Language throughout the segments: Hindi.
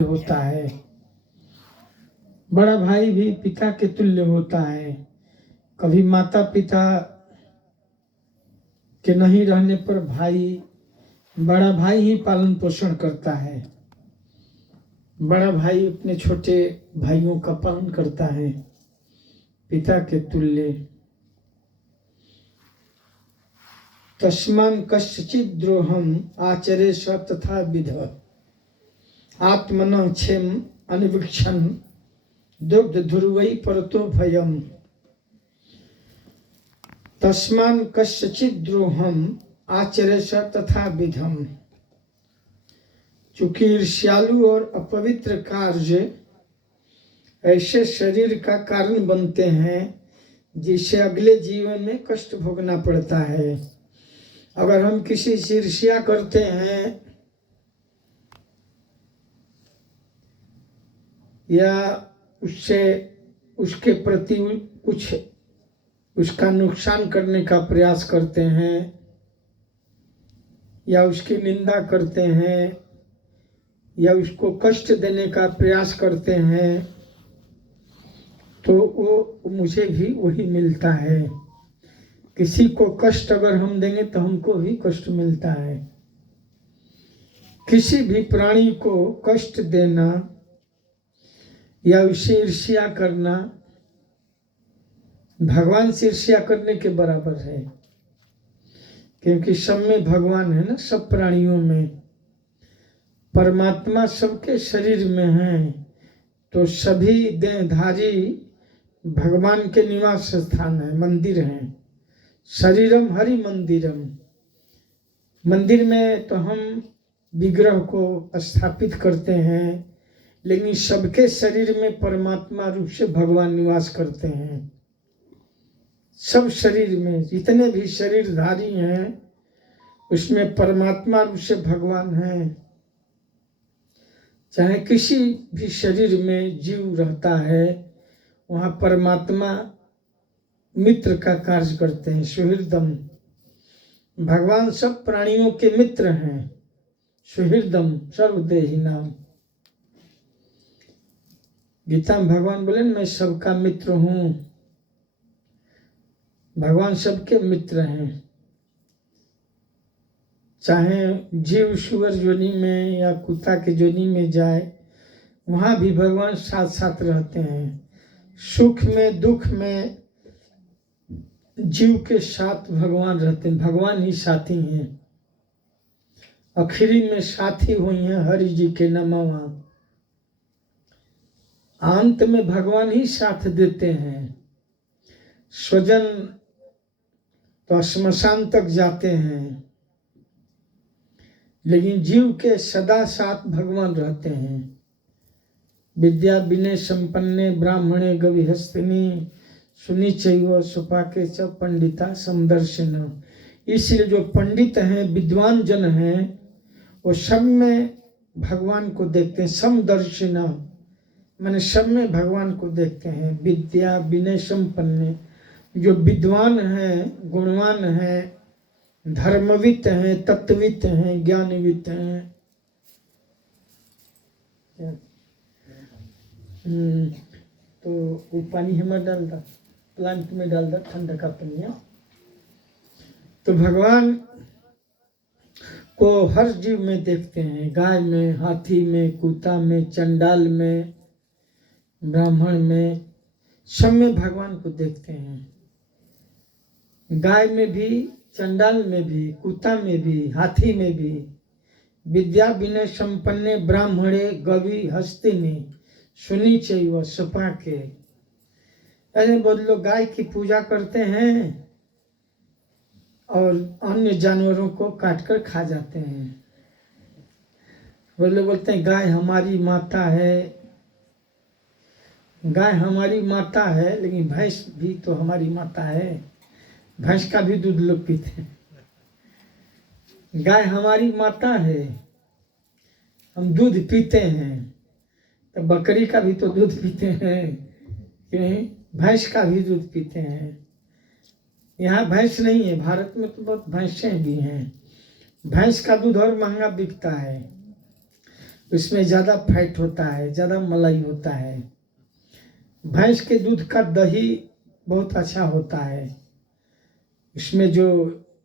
होता है, बड़ा भाई भी पिता के तुल्य होता है। कभी माता पिता के नहीं रहने पर बड़ा भाई ही पालन पोषण करता है। बड़ा भाई अपने छोटे भाइयों का पालन करता है पिता के तुल्य। तस्मान् कश्चित् द्रोहम् आचरेष तथा विध आत्मनः क्षेम अनवीक्षन् दुग्ध ध्रुवै परतो भयम्। तस्मान् कश्चित् द्रोहम् आचरेष तथा विधम्। चूंकि ईर्ष्यालु और अपवित्र कार्य ऐसे शरीर का कारण बनते हैं जिससे अगले जीवन में कष्ट भोगना पड़ता है। अगर हम किसी से ईर्ष्या करते हैं या उसके प्रति कुछ उसका नुकसान करने का प्रयास करते हैं या उसकी निंदा करते हैं या उसको कष्ट देने का प्रयास करते हैं तो वो मुझे भी वही मिलता है। किसी को कष्ट अगर हम देंगे तो हमको भी कष्ट मिलता है। किसी भी प्राणी को कष्ट देना या उसे ईर्ष्या करना भगवान से ईर्ष्या करने के बराबर है, क्योंकि सब में भगवान है ना। सब प्राणियों में परमात्मा सबके शरीर में है, तो सभी देहधारी भगवान के निवास स्थान है, मंदिर है। शरीरम हरि मंदिरम। मंदिर में तो हम विग्रह को स्थापित करते हैं, लेकिन सबके शरीर में परमात्मा रूप से भगवान निवास करते हैं। सब शरीर में जितने भी शरीरधारी हैं उसमें परमात्मा रूप से भगवान है। चाहे किसी भी शरीर में जीव रहता है वहाँ परमात्मा मित्र का कार्य करते हैं। सुहृदम, भगवान सब प्राणियों के मित्र हैं। सुहृदम सर्वदेही नाम। गीता में भगवान बोले मैं सबका मित्र हूँ। भगवान सबके मित्र हैं। चाहे जीव सुअर योनि में या कुत्ता के योनि में जाए वहाँ भी भगवान साथ साथ रहते हैं। सुख में दुख में जीव के साथ भगवान रहते हैं। भगवान ही साथी हैं। आखिरी में साथी हुई हैं हरि जी के नमः। अंत में भगवान ही साथ देते हैं। स्वजन तो श्मशान तक जाते हैं, लेकिन जीव के सदा साथ भगवान रहते हैं। विद्या विनय संपन्ने ब्राह्मणे गविहस्तिनी सुनी चैव सुपाके च पंडिता समदर्शिन। इसलिए जो पंडित हैं विद्वान जन हैं वो सब में भगवान को देखते हैं। समदर्शिन माने सब में भगवान को देखते हैं। विद्या विनय संपन्ने, जो विद्वान हैं, गुणवान हैं, धर्मवित हैं, तत्वित हैं, ज्ञानवित हैं। तो वो पानी हमें डाल दा, प्लांट में डाल दा, ठंडा का पानी। तो भगवान को हर जीव में देखते हैं। गाय में, हाथी में, कुत्ता में, चंडाल में, ब्राह्मण में, सब में भगवान को देखते हैं। गाय में भी, चंडाल में भी, कुत्ता में भी, हाथी में भी। विद्या विनय संपन्ने ब्राह्मणे गवि हस्तिनी सुनी चैव सुपाके। ऐसे बहुत लोग गाय की पूजा करते हैं और अन्य जानवरों को काटकर खा जाते हैं। वो लोग बोलते हैं गाय हमारी माता है। गाय हमारी माता है, लेकिन भैंस भी तो हमारी माता है। भैंस का भी दूध लोग पीते हैं। गाय हमारी माता है, हम दूध पीते हैं, तो बकरी का भी तो दूध पीते हैं, भैंस का भी दूध पीते हैं। यहाँ भैंस नहीं है, भारत में तो बहुत भैंसें भी हैं। भैंस का दूध और महंगा बिकता है। उसमें ज़्यादा फैट होता है, ज़्यादा मलाई होता है। भैंस के दूध का दही बहुत अच्छा होता है, उसमें जो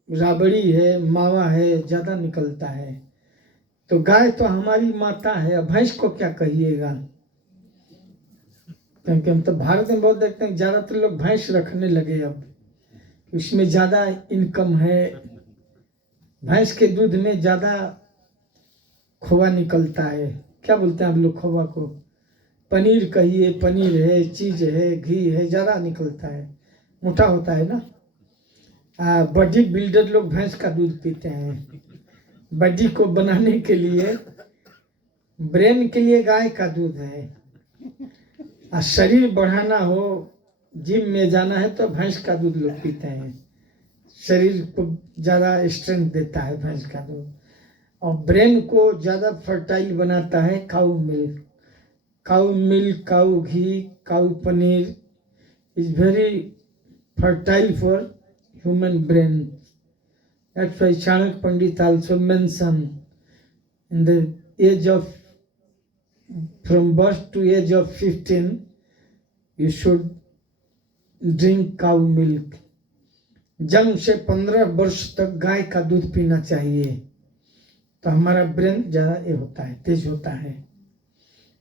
राबड़ी है, मावा है, ज़्यादा निकलता है। तो गाय तो हमारी माता है, अब भैंस को क्या कहिएगा। क्योंकि हम तो भारत में बहुत देखते हैं, ज़्यादातर लोग भैंस रखने लगे अब, उसमें ज़्यादा इनकम है। भैंस के दूध में ज़्यादा खोआ निकलता है। क्या बोलते हैं आप लोग खोआ को? पनीर कहिए, पनीर है, चीज़ है, घी है, ज़्यादा निकलता है, मोटा होता है ना। बॉडी बिल्डर लोग भैंस का दूध पीते हैं। बॉडी को बनाने के लिए, ब्रेन के लिए गाय का दूध है। और शरीर बढ़ाना हो, जिम में जाना है तो भैंस का दूध लोग पीते हैं। शरीर को ज़्यादा स्ट्रेंथ देता है भैंस का दूध। और ब्रेन को ज़्यादा फर्टाइल बनाता है cow milk. Cow milk, cow ghee, cow paneer is very fertile for human brain. That's why Chanakya Pandit also mentioned in the age of, from birth to age of 15, you should drink cow milk. जन्म से 15 वर्ष तक गाय का दूध पीना चाहिए, तो हमारा ब्रेन ज़्यादा ये होता है, तेज होता है।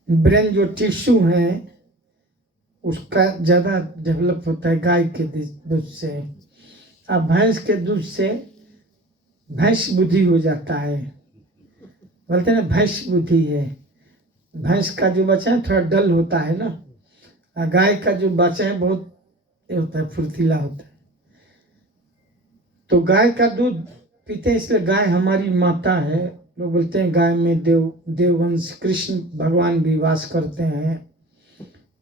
ब्रेन जो टिश्यू है उसका ज़्यादा डेवलप होता है गाय के दूध से। अब भैंस के दूध से भैंस बुद्धि हो जाता है, बोलते हैं ना भैंस बुद्धि है। भैंस का जो बच्चा है थोड़ा डल होता है ना, और गाय का जो बच्चा है बहुत ये होता है, फुर्तीला होता है। तो गाय का दूध पीते हैं, इसलिए गाय हमारी माता है। लोग बोलते हैं गाय में देववंश कृष्ण भगवान भी वास करते हैं।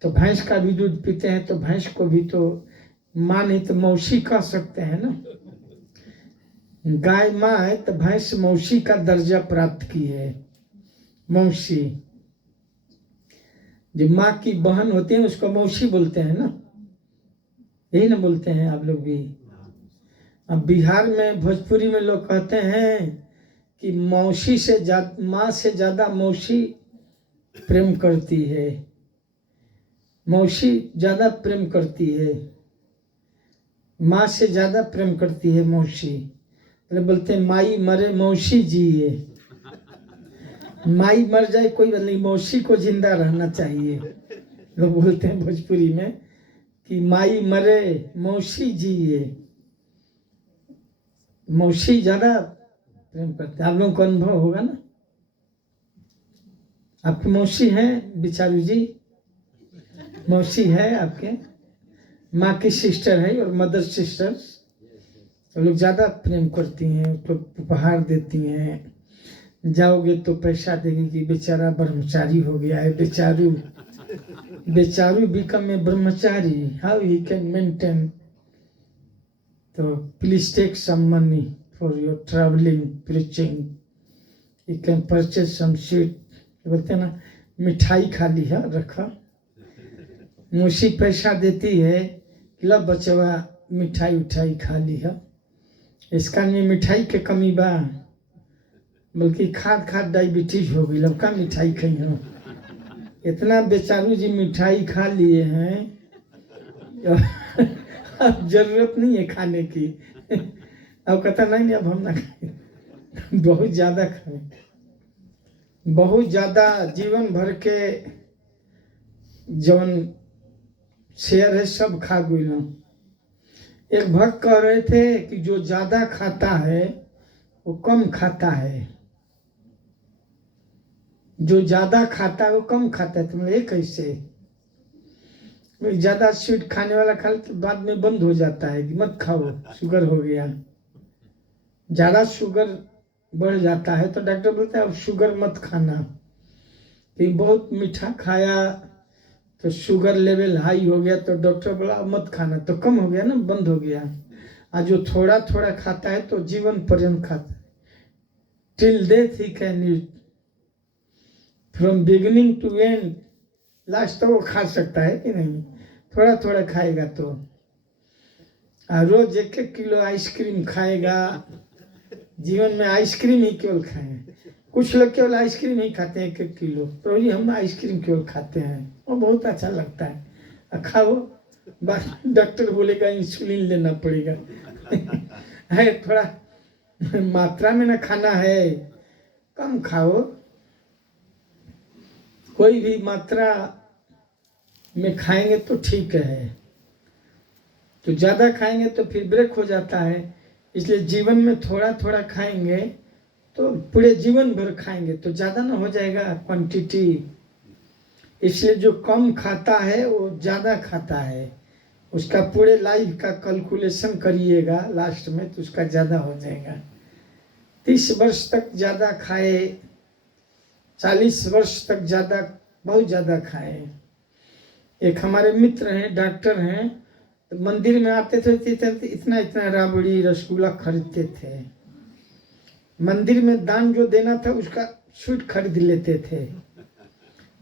तो भैंस का भी दूध पीते हैं, तो भैंस को भी तो माँ नहीं तो मौसी कह सकते हैं ना। गाय माँ है तो भैंस मौसी का दर्जा प्राप्त की है। मौसी जो माँ की बहन होती है उसको मौसी बोलते हैं ना, यही ना बोलते हैं आप लोग भी। अब बिहार में भोजपुरी में लोग कहते हैं कि मौसी से माँ से ज़्यादा मौसी प्रेम करती है, मौसी ज़्यादा प्रेम करती है, माँ से ज़्यादा प्रेम करती है मौसी। मतलब बोलते हैं माई मरे मौसी जिए। माई मर जाए कोई बात नहीं, मौसी को जिंदा रहना चाहिए। लोग बोलते हैं भोजपुरी में कि माई मरे मौसी जिए। मौसी ज़्यादा प्रेम करते हैं। आप लोगों को अनुभव होगा ना, आपकी मौसी हैं बिचारू जी, मौसी है आपके, माँ की सिस्टर है और मदर सिस्टर, तो लोग ज़्यादा प्रेम करती हैं, तो उपहार देती हैं। जाओगे तो पैसा देगी कि बेचारा ब्रह्मचारी हो गया है, बेचारू बेचारू become a brahmachari, how he can maintain, तो please take some money for your travelling preaching, you can purchase some sweet. बोलते हैं ना मिठाई खा ली है, रखा। मौसी पैसा देती है, ला बचवा मिठाई उठाई खा ली है। इसका में मिठाई के कमी बा, बल्कि खाद खाद डायबिटीज हो गई, लबका मिठाई खाई हो। इतना बेचारू जी मिठाई खा लिए हैं, अब जरूरत नहीं है खाने की। अब कहता नहीं अब हम ना खाए, बहुत ज़्यादा खाए, बहुत ज़्यादा जीवन भर के जौन शेयर है सब खा गई। एक भक्त कह रहे थे कि जो ज़्यादा खाता है वो कम खाता है, जो ज़्यादा खाता है वो कम खाता है। तो ये कैसे? ज़्यादा स्वीट खाने वाला खा तो बाद में बंद हो जाता है कि मत खाओ, शुगर हो गया। ज़्यादा शुगर बढ़ जाता है तो डॉक्टर बोलता है अब शुगर मत खाना। कि बहुत मीठा खाया तो शुगर लेवल हाई हो गया, तो डॉक्टर बोला अब मत खाना, तो कम हो गया ना, बंद हो गया। और जो थोड़ा थोड़ा खाता है तो जीवन पर्यंत खाता है, till death he can eat, from beginning to end, last तो वो खा सकता है कि नहीं, थोड़ा थोड़ा खाएगा तो। रोज 1-1 किलो आइसक्रीम खाएगा, जीवन में आइसक्रीम ही केवल खाए, कुछ लोग केवल आइसक्रीम ही खाते हैं 1-1 किलो। प्रभु जी हम आइसक्रीम केवल खाते हैं, वो बहुत अच्छा लगता है, खाओ। बस डॉक्टर बोलेगा इंसुलिन लेना पड़ेगा। है थोड़ा मात्रा में ना खाना है, कम खाओ। कोई भी मात्रा में खाएंगे तो ठीक है, तो ज़्यादा खाएंगे तो फिर ब्रेक हो जाता है। इसलिए जीवन में थोड़ा थोड़ा खाएंगे तो पूरे जीवन भर खाएंगे तो ज़्यादा ना हो जाएगा क्वांटिटी। इसलिए जो कम खाता है वो ज़्यादा खाता है, उसका पूरे लाइफ का कैलकुलेशन करिएगा लास्ट में तो उसका ज़्यादा हो जाएगा। 30 वर्ष तक ज़्यादा खाए, 40 वर्ष तक ज़्यादा, बहुत ज़्यादा खाए। एक हमारे मित्र हैं, डॉक्टर हैं, तो मंदिर में आते थे इतना इतना राबड़ी रसगुल्ला खरीदते थे। मंदिर में दान जो देना था उसका स्वीट खरीद लेते थे।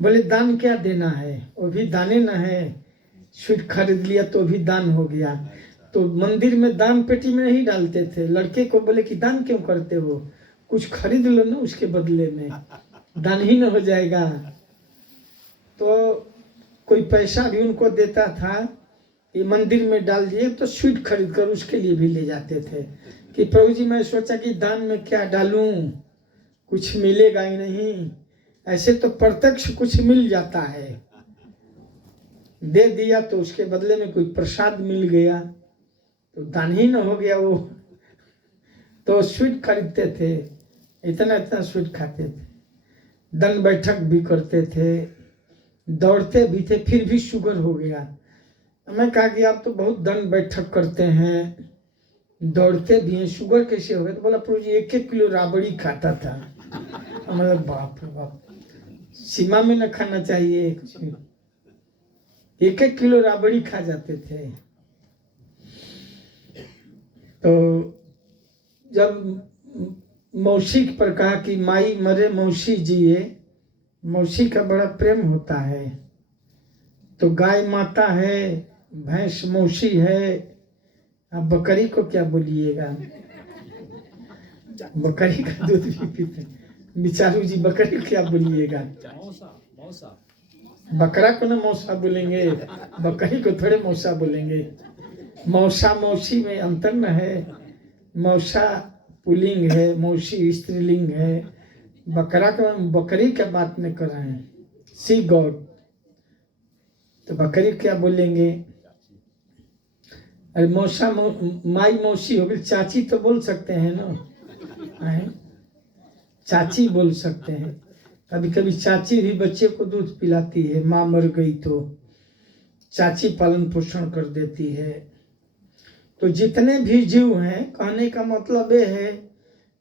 बोले दान क्या देना है, वो भी दाने ना है, स्वीट खरीद लिया तो भी दान हो गया। तो मंदिर में दान पेटी में नहीं डालते थे। लड़के को बोले कि दान क्यों करते हो, कुछ खरीद लो ना उसके बदले में, दान ही ना हो जाएगा। तो कोई पैसा भी उनको देता था कि मंदिर में डाल दिए, तो स्वीट खरीद कर उसके लिए भी ले जाते थे कि प्रभु जी मैं सोचा कि दान में क्या डालूं, कुछ मिलेगा ही नहीं, ऐसे तो प्रत्यक्ष कुछ मिल जाता है, दे दिया तो उसके बदले में कोई प्रसाद मिल गया तो दान ही न हो गया वो। तो स्वीट खरीदते थे, इतना इतना स्वीट खाते थे, दंड बैठक भी करते थे, दौड़ते भी थे, फिर भी शुगर हो गया। मैं कहा कि आप तो बहुत दंड बैठक करते हैं, दौड़ते भी हैं, शुगर कैसे हो गया? तो बोला प्रभु जी 1-1 किलो राबड़ी खाता था। मतलब बाप रे बाप, सीमा में न खाना चाहिए, 1-1 किलो राबड़ी खा जाते थे। तो जब मौसी पर कहा कि माई मरे मौसी जिए, मौसी का बड़ा प्रेम होता है। तो गाय माता है, भैंस मौसी है, अब बकरी को क्या बोलिएगा, बकरी का दूध भी पीते, बिचारू जी बकरी क्या बोलिएगा, बकरा को ना मौसा बोलेंगे, बकरी को थोड़े मौसा बोलेंगे। मौसा मौसी में अंतर न है, मौसा पुल्लिंग है, मौसी स्त्रीलिंग है, बकरा का बकरी क्या बात में कर रहे हैं, सी गॉड, तो बकरी क्या बोलेंगे। अरे मौसा माई मौसी हो गई, चाची तो बोल सकते हैं ना, चाची बोल सकते हैं। कभी कभी चाची भी बच्चे को दूध पिलाती है, माँ मर गई तो चाची पालन पोषण कर देती है। तो जितने भी जीव हैं, कहने का मतलब ये है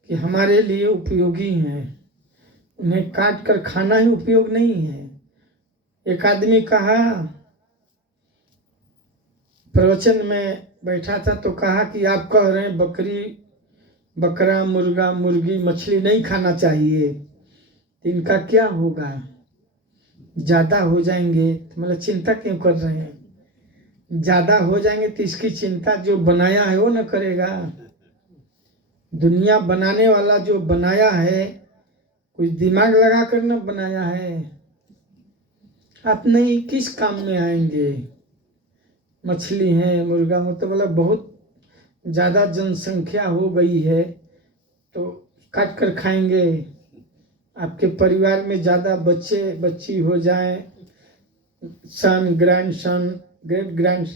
कि हमारे लिए उपयोगी हैं, उन्हें काट कर खाना ही उपयोग नहीं है। एक आदमी कहा, प्रवचन में बैठा था तो कहा कि आप कह रहे हैं बकरी, बकरा, मुर्गा, मुर्गी, मछली नहीं खाना चाहिए, तो इनका क्या होगा, ज़्यादा हो जाएंगे। तो मतलब चिंता क्यों कर रहे हैं, ज़्यादा हो जाएंगे तो इसकी चिंता जो बनाया है वो न करेगा। दुनिया बनाने वाला जो बनाया है, कुछ दिमाग लगा कर न बनाया है। आप नहीं किस काम में आएंगे, मछली है, मुर्गा हो, तो मतलब बहुत ज़्यादा जनसंख्या हो गई है तो काट कर खाएंगे। आपके परिवार में ज़्यादा बच्चे बच्ची हो जाए, सन, ग्रैंड सन, ग्रेट ग्रैंड,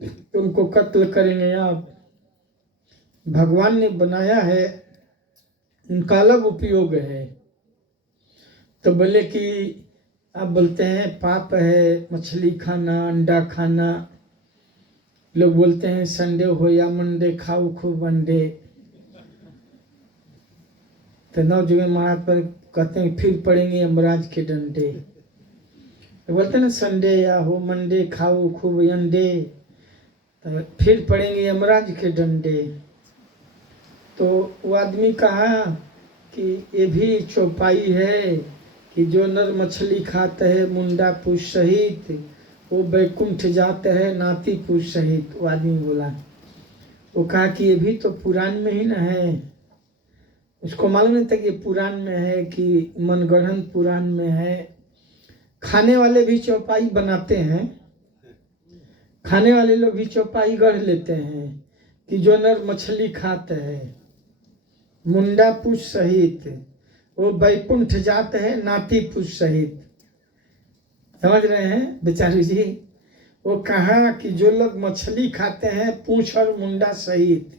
तो उनको कत्ल करेंगे आप। भगवान ने बनाया है, उनका अलग उपयोग है। तो बोले कि आप बोलते हैं पाप है मछली खाना, अंडा खाना, लोग बोलते हैं संडे हो या मंडे खाओ खूब अंडे। तो नवजुग महाराज पर कहते हैं फिर पड़ेंगे यमराज के डंडे। तो बोलते हैं ना संडे या हो मंडे खाओ खूब अंडे, तो फिर पड़ेंगे यमराज के डंडे। तो वो आदमी कहा कि ये भी चौपाई है कि जो नर मछली खाते हैं मुंडा पूछ सहित, वो बैकुंठ जाते हैं नाती पूछ सहित। वो आदमी बोला, वो कहा कि ये भी तो पुराण में ही ना है, उसको मालूम नहीं था कि ये पुराण में है कि मनगढ़ंत पुराण में है। खाने वाले भी चौपाई बनाते हैं, खाने वाले लोग भी चौपाई गढ़ लेते हैं कि जो नर मछली खाते हैं मुंडा पुष सहित वो बैकुंठ जाते हैं नाती पुष सहित। समझ रहे हैं बेचारू जी? वो कहा कि जो लोग मछली खाते हैं पूंछ और मुंडा सहित,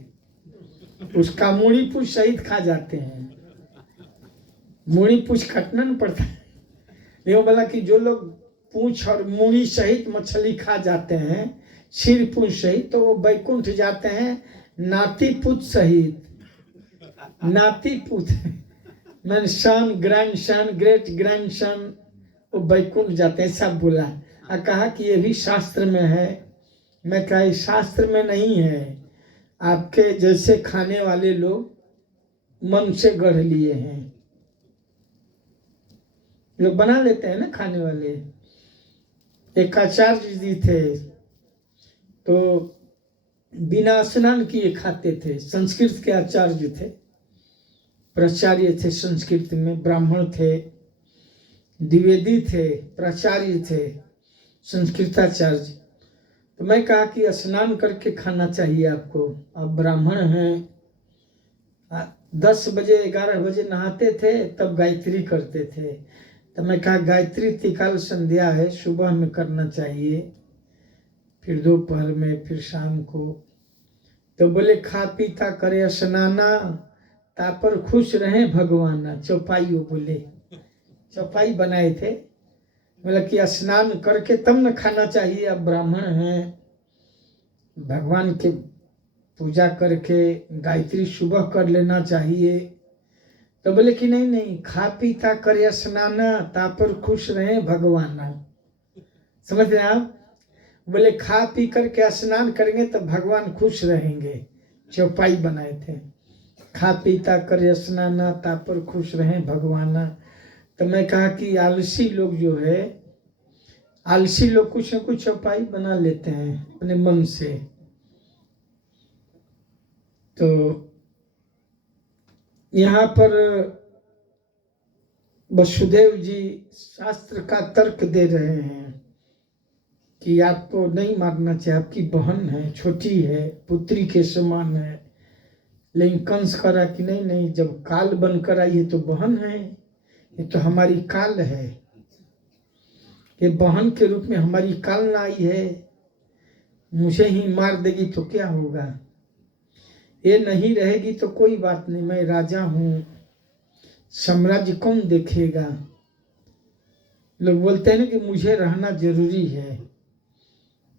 उसका मूड़ी पूछ सहित खा जाते हैं। मूड़ी पूछ काटना न पड़ता है, लेकिन बोला कि जो लोग पूंछ और मूड़ी सहित मछली खा जाते हैं, सिर पूंछ सहित, तो वो बैकुंठ जाते हैं नाती पुत सहित। नाती पुत मैंने son, grand son, great grand son, वो बैकुंठ जाते हैं, सब बोला। कहा कि ये भी शास्त्र में है। मैं कहा शास्त्र में नहीं है, आपके जैसे खाने वाले लोग मन से गढ़ लिए हैं। लोग बना लेते हैं ना खाने वाले। एक आचार्य जी थे तो बिना स्नान किए खाते थे। संस्कृत के आचार्य थे, प्राचार्य थे संस्कृत में, ब्राह्मण थे, द्विवेदी थे, प्राचार्य थे, संस्कृताचार्य। तो मैं कहा कि स्नान करके खाना चाहिए आपको, आप ब्राह्मण हैं। 10 बजे 11 बजे नहाते थे, तब गायत्री करते थे। तो मैं कहा गायत्री त्रिकाल संध्या है, सुबह में करना चाहिए, फिर दोपहर में, फिर शाम को। तो बोले खा पीता करे स्नाना, तापर खुश रहे भगवाना। चौपाई वो बोले, चौपाई बनाए थे, बोला कि स्नान करके तब न खाना चाहिए, अब ब्राह्मण हैं, भगवान के पूजा करके गायत्री सुबह कर लेना चाहिए। तो बोले कि नहीं नहीं, खा पीता करे स्नाना, तापर खुश रहे भगवाना। समझ रहे आप? बोले खा पी करके स्नान करेंगे तो भगवान खुश रहेंगे। चौपाई बनाए थे, खा पीता करे स्नाना, तापर खुश रहे भगवाना। तो मैं कहा कि आलसी लोग जो है, आलसी लोग कुछ न कुछ चौपाई बना लेते हैं अपने मन से। तो यहाँ पर वसुदेव जी शास्त्र का तर्क दे रहे हैं कि आपको नहीं मारना चाहिए, आपकी बहन है, छोटी है, पुत्री के समान है। लेकिन कंस करा कि नहीं नहीं, जब काल बनकर आई है तो बहन है, ये तो हमारी काल है, ये बहन के रूप में हमारी काल ना आई है, मुझे ही मार देगी तो क्या होगा, ये नहीं रहेगी तो कोई बात नहीं, मैं राजा हूं, साम्राज्य कौन देखेगा। लोग बोलते हैं ना कि मुझे रहना जरूरी है,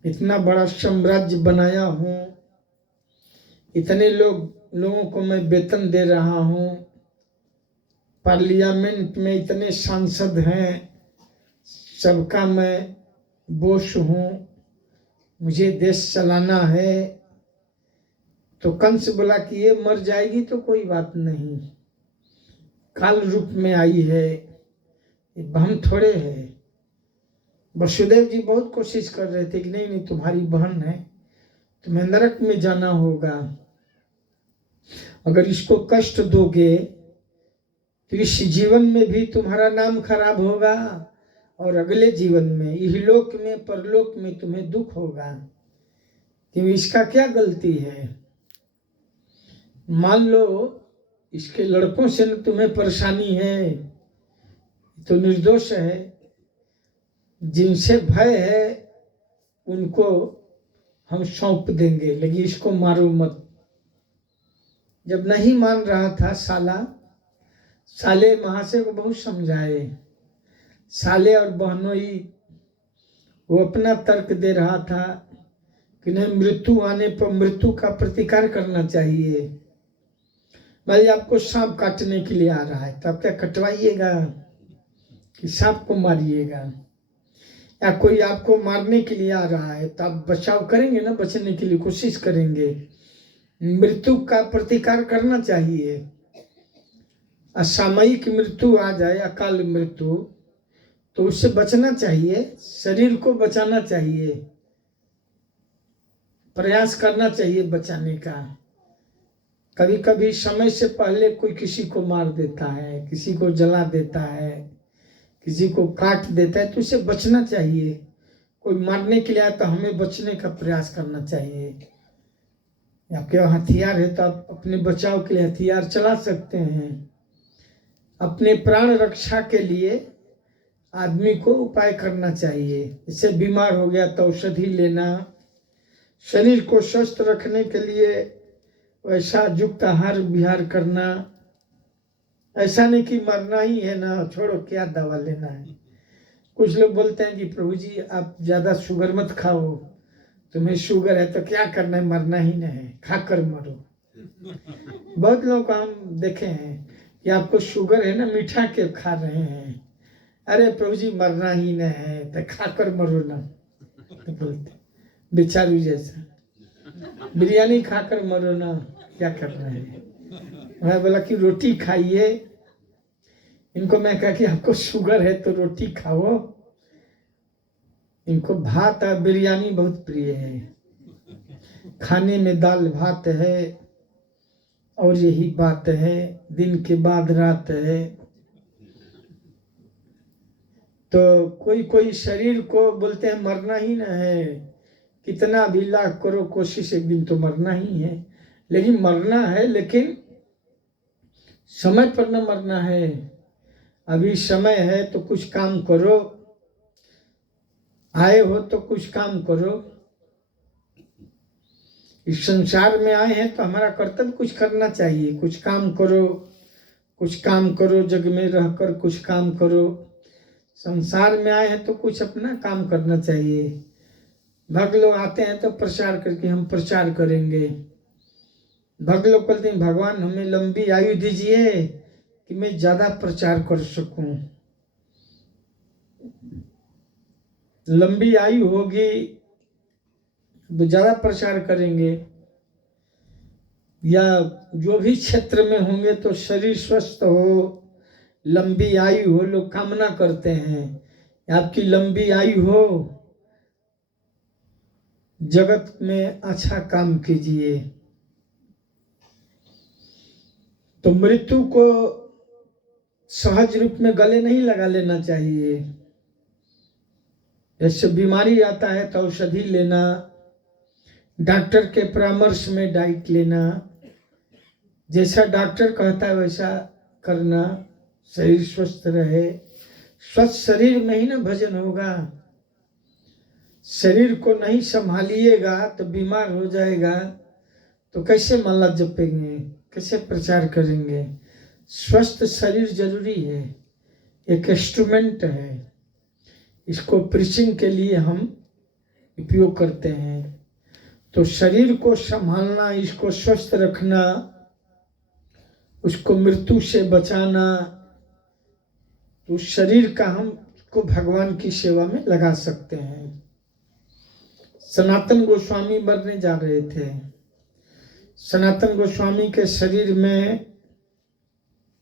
इतना बड़ा साम्राज्य बनाया हूं, इतने लोगों को मैं वेतन दे रहा हूं, पार्लियामेंट में इतने सांसद हैं, सबका मैं बॉस हूं, मुझे देश चलाना है। तो कंस बोला कि ये मर जाएगी तो कोई बात नहीं, काल रूप में आई है, ये बहन थोड़े है। वसुदेव जी बहुत कोशिश कर रहे थे कि नहीं नहीं, तुम्हारी बहन है, तुम्हें नरक में जाना होगा, अगर इसको कष्ट दोगे तो इस जीवन में भी तुम्हारा नाम खराब होगा और अगले जीवन में, इहलोक में, परलोक में तुम्हें दुख होगा। कि इसका क्या गलती है? मान लो इसके लड़कों से न तुम्हें परेशानी है, तो निर्दोष है, जिनसे भय है उनको हम सौंप देंगे, लेकिन इसको मारो मत। जब नहीं मान रहा था साले महाशय को बहुत समझाए, साले और बहनोई, वो अपना तर्क दे रहा था कि नहीं, मृत्यु आने पर मृत्यु का प्रतिकार करना चाहिए। भाई आपको सांप काटने के लिए आ रहा है तो आप क्या कटवाइएगा कि सांप को मारिएगा, या कोई आपको मारने के लिए आ रहा है तो आप बचाव करेंगे ना, बचने के लिए कोशिश करेंगे। मृत्यु का प्रतिकार करना चाहिए। असामयिक मृत्यु आ जाए, अकाल मृत्यु, तो उससे बचना चाहिए, शरीर को बचाना चाहिए, प्रयास करना चाहिए बचाने का। कभी कभी समय से पहले कोई किसी को मार देता है, किसी को जला देता है, किसी को काट देता है, तो उसे बचना चाहिए। कोई मारने के लिए आया तो हमें बचने का प्रयास करना चाहिए। आपके हथियार है तो आप अपने बचाव के लिए हथियार चला सकते हैं। अपने प्राण रक्षा के लिए आदमी को उपाय करना चाहिए। जैसे बीमार हो गया तो औषधि लेना, शरीर को स्वस्थ रखने के लिए वैसा युक्त आहार विहार करना। ऐसा नहीं कि मरना ही है ना, छोड़ो क्या दवा लेना है। कुछ लोग बोलते हैं कि प्रभु जी आप ज़्यादा शुगर मत खाओ, तुम्हें शुगर है तो क्या करना है, मरना ही नहीं है, खाकर मरो। बहुत लोग को हम देखे हैं कि आपको शुगर है ना, मीठा के खा रहे हैं। अरे प्रभु जी मरना ही नहीं है तो खाकर मरो ना, तो बोलते बेचारू जैसा, बिरयानी खाकर मरो ना, क्या कर रहे हैं। मैं बोला कि रोटी खाइए। इनको मैं कहा कि आपको शुगर है तो रोटी खाओ। इनको भात और बिरयानी बहुत प्रिय है, खाने में दाल भात है और यही बात है, दिन के बाद रात है। तो कोई कोई शरीर को बोलते हैं मरना ही ना है, कितना भी लाख करो कोशिश, एक दिन तो मरना ही है। लेकिन मरना है, लेकिन समय पर न मरना है। अभी समय है तो कुछ काम करो, आए हो तो कुछ काम करो। इस संसार में आए हैं तो हमारा कर्तव्य कुछ करना चाहिए, कुछ काम करो, कुछ काम करो, जग में रहकर कुछ काम करो। संसार में आए हैं तो कुछ अपना काम करना चाहिए। भक्त लोग आते हैं तो प्रचार करके हम प्रचार करेंगे। भक्त लोग कहते हैं भगवान हमें लंबी आयु दीजिए कि मैं ज्यादा प्रचार कर सकूं। लंबी आयु होगी तो ज्यादा प्रचार करेंगे, या जो भी क्षेत्र में होंगे तो शरीर स्वस्थ हो, लंबी आयु हो, लोग कामना करते हैं आपकी लंबी आयु हो, जगत में अच्छा काम कीजिए। तो मृत्यु को सहज रूप में गले नहीं लगा लेना चाहिए। जैसे बीमारी आता है तो औषधि लेना, डॉक्टर के परामर्श में डाइट लेना, जैसा डॉक्टर कहता है वैसा करना, शरीर स्वस्थ रहे। स्वस्थ शरीर में ही ना भजन होगा। शरीर को नहीं संभालिएगा तो बीमार हो जाएगा, तो कैसे माला जपेंगे, कैसे प्रचार करेंगे। स्वस्थ शरीर जरूरी है, एक इंस्ट्रूमेंट है, इसको प्रीचिंग के लिए हम उपयोग करते हैं। तो शरीर को संभालना, इसको स्वस्थ रखना, उसको मृत्यु से बचाना, तो शरीर का हम को भगवान की सेवा में लगा सकते हैं। सनातन गोस्वामी मरने जा रहे थे। सनातन गोस्वामी के शरीर में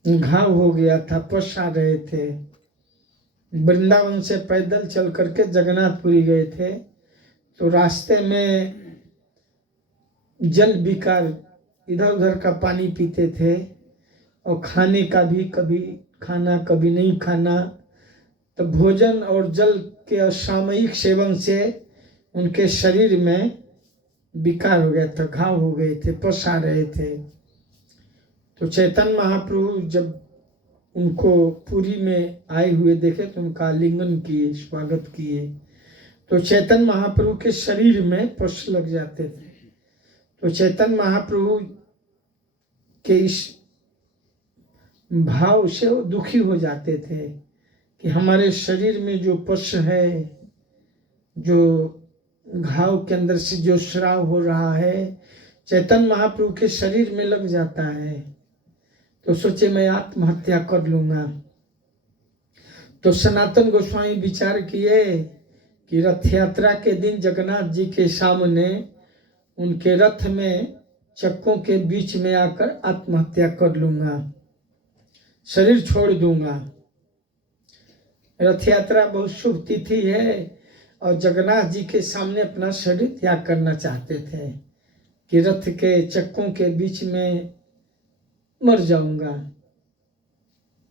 घाव हो गया था, पस आ रहे थे। वृंदावन से पैदल चल करके जगन्नाथपुरी गए थे, तो रास्ते में जल विकार, इधर उधर का पानी पीते थे और खाने का भी कभी खाना कभी नहीं खाना। तो भोजन और जल के असामयिक सेवन से उनके शरीर में विकार हो गया था, घाव हो गए थे, पस आ रहे थे। तो चैतन्य महाप्रभु जब उनको पुरी में आए हुए देखे तो उनका आलिंगन किए, स्वागत किए। तो चैतन्य महाप्रभु के शरीर में पस लग जाते थे। तो चैतन्य महाप्रभु के इस भाव से वो दुखी हो जाते थे कि हमारे शरीर में जो पस है, जो घाव के अंदर से जो श्राव हो रहा है, चैतन्य महाप्रभु के शरीर में लग जाता है। तो सोचे मैं आत्महत्या कर लूंगा। तो सनातन गोस्वामी विचार किए कि रथ यात्रा के दिन जगन्नाथ जी के सामने उनके रथ में चक्कों के बीच में आकर आत्महत्या कर लूंगा, शरीर छोड़ दूंगा। रथ यात्रा बहुत शुभ तिथि है और जगन्नाथ जी के सामने अपना शरीर त्याग करना चाहते थे कि रथ के चक्कों के बीच में मर जाऊंगा,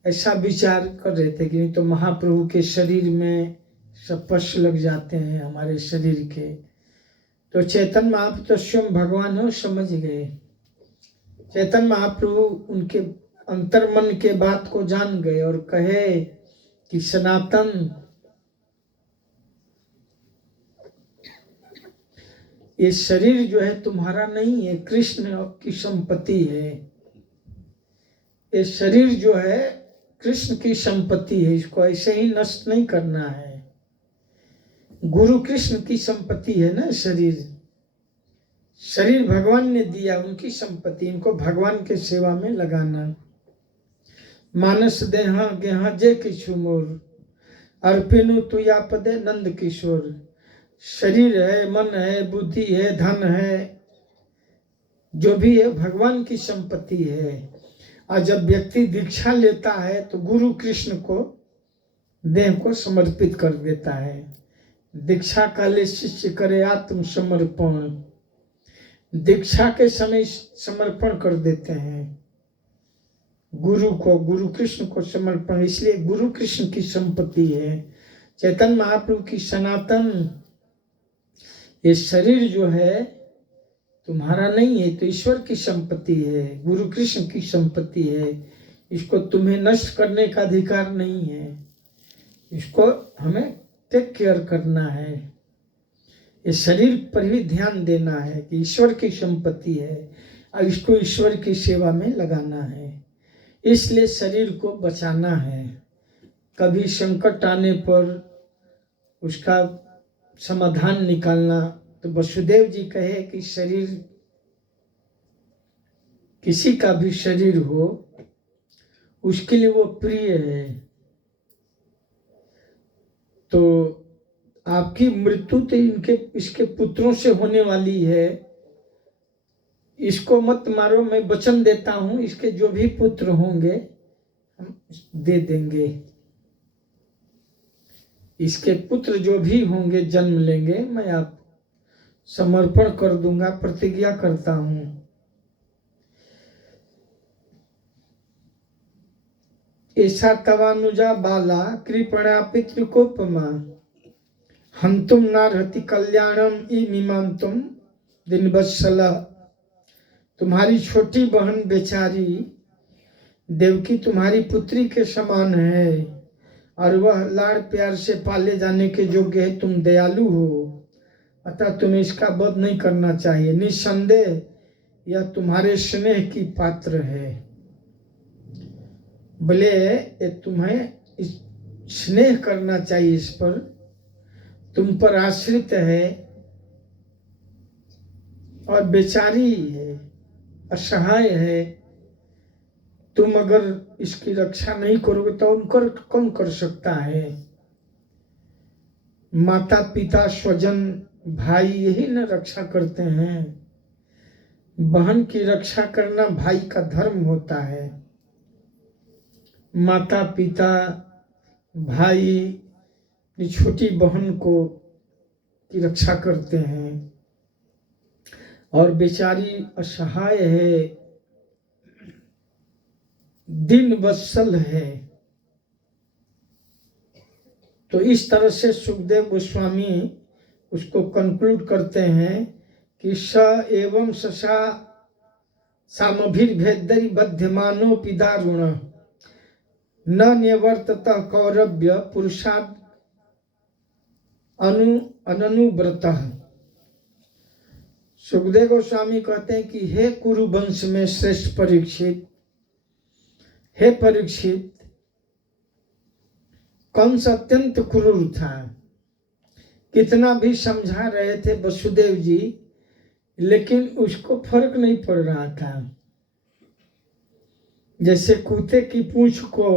ऐसा विचार कर रहे थे कि नहीं तो महाप्रभु के शरीर में सब पश लग जाते हैं हमारे शरीर के। तो चैतन्य महाप्रभु तो स्वयं भगवान हो, समझ गए। चैतन्य महाप्रभु उनके अंतर मन के बात को जान गए और कहे कि सनातन, ये शरीर जो है तुम्हारा नहीं है, कृष्ण की संपत्ति है। ये शरीर जो है कृष्ण की संपत्ति है, इसको ऐसे ही नष्ट नहीं करना है। गुरु कृष्ण की संपत्ति है ना शरीर। शरीर भगवान ने दिया, उनकी संपत्ति, इनको भगवान के सेवा में लगाना। मानस देहा गेहा जे किछु मोर, अर्पिनु तुया पदे नंद किशोर। शरीर है, मन है, बुद्धि है, धन है, जो भी है भगवान की संपत्ति है। और जब व्यक्ति दीक्षा लेता है तो गुरु कृष्ण को देह को समर्पित कर देता है। दीक्षा काले शिष्य करे आत्म समर्पण, दीक्षा के समय समर्पण कर देते हैं गुरु को, गुरु कृष्ण को समर्पण। इसलिए गुरु कृष्ण की संपत्ति है। चैतन्य महाप्रभु की सनातन, ये शरीर जो है तुम्हारा नहीं है, तो ईश्वर की संपत्ति है, गुरु कृष्ण की संपत्ति है। इसको तुम्हें नष्ट करने का अधिकार नहीं है, इसको हमें टेक केयर करना है। ये शरीर पर भी ध्यान देना है कि ईश्वर की संपत्ति है और इसको ईश्वर की सेवा में लगाना है। इसलिए शरीर को बचाना है। कभी संकट आने पर उसका समाधान निकालना। तो वसुदेव जी कहे कि शरीर, किसी का भी शरीर हो उसके लिए वो प्रिय है। तो आपकी मृत्यु तो इसके पुत्रों से होने वाली है, इसको मत मारो, मैं वचन देता हूं इसके जो भी पुत्र होंगे हम दे देंगे। इसके पुत्र जो भी होंगे जन्म लेंगे, मैं आप समर्पण कर दूंगा, प्रतिज्ञा करता हूं। ऐसा तवानुजा बाला कृपणा पितृकोपमा, हंतुम नारहति कल्याणम इमीमांतुम दिनवत्सला। तुम्हारी छोटी बहन बेचारी देवकी तुम्हारी पुत्री के समान है और वह लाड़ प्यार से पाले जाने के योग्य है। तुम दयालु हो, अतः तुम्हें इसका वध नहीं करना चाहिए। निस्संदेह यह तुम्हारे स्नेह की पात्र है। बोले ये तुम्हें स्नेह करना चाहिए, इस पर तुम पर आश्रित है और बेचारी है, असहाय है। तुम अगर इसकी रक्षा नहीं करोगे तो उनको कौन कर सकता है? माता पिता स्वजन भाई यही न रक्षा करते हैं। बहन की रक्षा करना भाई का धर्म होता है। माता पिता भाई अपनी छोटी बहन को की रक्षा करते हैं और बेचारी असहाय है, दिन वत्सल है। तो इस तरह से सुखदेव गोस्वामी उसको कंक्लूड करते हैं कि स एवं ससा सामभिर्भेदरी बध्यमानो पिदारुण न निवर्ततः कौरव्य पुरुषाद अननुव्रतः। सुखदेव गोस्वामी कहते हैं कि हे कुरु वंश में श्रेष्ठ परीक्षित, हे परीक्षित, कंस अत्यंत क्रूर था। कितना भी समझा रहे थे वसुदेव जी, लेकिन उसको फर्क नहीं पड़ रहा था। जैसे कुत्ते की पूंछ को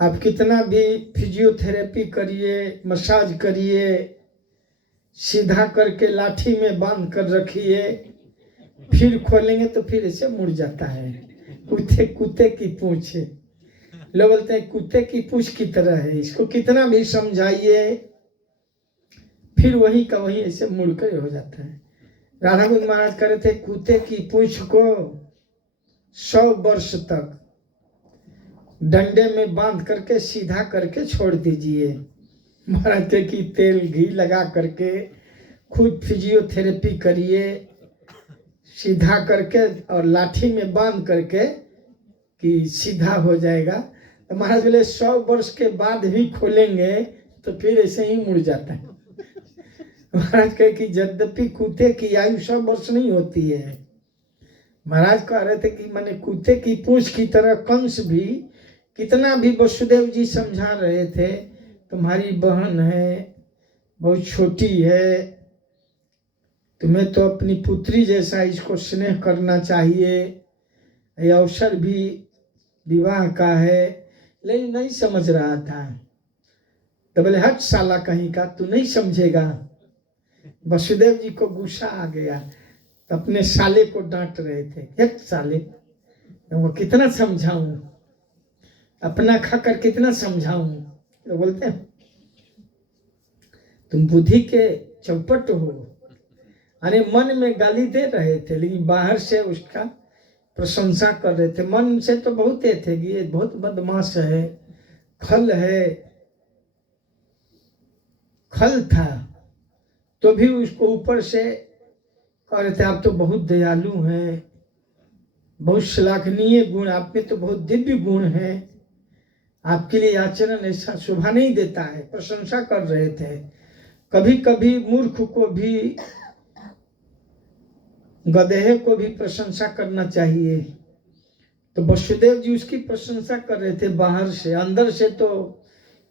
आप कितना भी फिजियोथेरेपी करिए, मसाज करिए, सीधा करके लाठी में बांध कर रखिए, फिर खोलेंगे तो फिर ऐसे मुड़ जाता है। कुत्ते की पूंछ, लोग बोलते हैं कुत्ते की पूंछ की तरह है। इसको कितना भी समझाइए फिर वही का वही ऐसे मुड़ कर हो जाता है। राधा गोविंद महाराज कह रहे थे कुत्ते की पूंछ को 100 वर्ष तक डंडे में बांध करके सीधा करके छोड़ दीजिए। महाराज के कि तेल घी लगा करके खुद फिजियोथेरेपी करिए सीधा करके और लाठी में बांध करके कि सीधा हो जाएगा। तो महाराज बोले 100 वर्ष के बाद भी खोलेंगे तो फिर ऐसे ही मुड़ जाता है। महाराज कहे कि यद्यपि कुत्ते की आयु 100 वर्ष नहीं होती है। महाराज कह रहे थे कि मैंने कुत्ते की पूंछ की तरह कंस भी कितना भी वसुदेव जी समझा रहे थे, तुम्हारी बहन है, बहुत छोटी है, तुम्हें तो अपनी पुत्री जैसा इसको स्नेह करना चाहिए, ये अवसर भी विवाह का है, लेकिन नहीं समझ रहा था। तो बोले हट साला कहीं का, तू नहीं समझेगा। वसुदेव जी को गुस्सा आ गया तो अपने साले को डांट रहे थे, हट साले, वो कितना समझाऊं, अपना खाकर कितना समझाऊं। तो बोलते हैं तुम बुद्धि के चौपट हो। अरे मन में गाली दे रहे थे लेकिन बाहर से उसका प्रशंसा कर रहे थे। मन से तो बहुत थे कि ये बहुत बदमाश है, खल है, खल था, तो भी उसको ऊपर से कह रहे थे आप तो बहुत दयालु हैं, बहुत श्लाघनीय गुण, आप में तो बहुत दिव्य गुण है, आपके लिए आचरण ऐसा शोभा नहीं देता है, प्रशंसा कर रहे थे। कभी कभी मूर्ख को भी, गधे को भी प्रशंसा करना चाहिए। तो वसुदेव जी उसकी प्रशंसा कर रहे थे बाहर से, अंदर से तो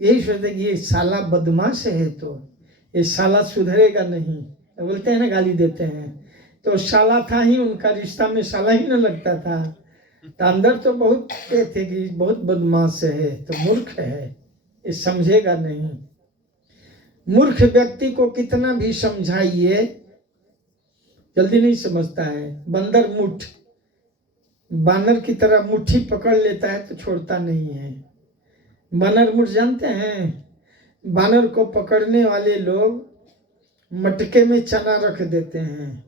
यही सोचते कि ये साला बदमाश है, तो ये साला सुधरेगा नहीं। तो बोलते हैं ना, गाली देते हैं, तो साला था ही, उनका रिश्ता में साला ही न लगता था। तो अंदर तो बहुत थे कि बहुत बदमाश है, तो मूर्ख है, ये समझेगा नहीं। मूर्ख व्यक्ति को कितना भी समझाइए जल्दी नहीं समझता है। बंदर मुठ, बानर की तरह मुट्ठी पकड़ लेता है तो छोड़ता नहीं है। बानर मुठ जानते हैं? बानर को पकड़ने वाले लोग मटके में चना रख देते हैं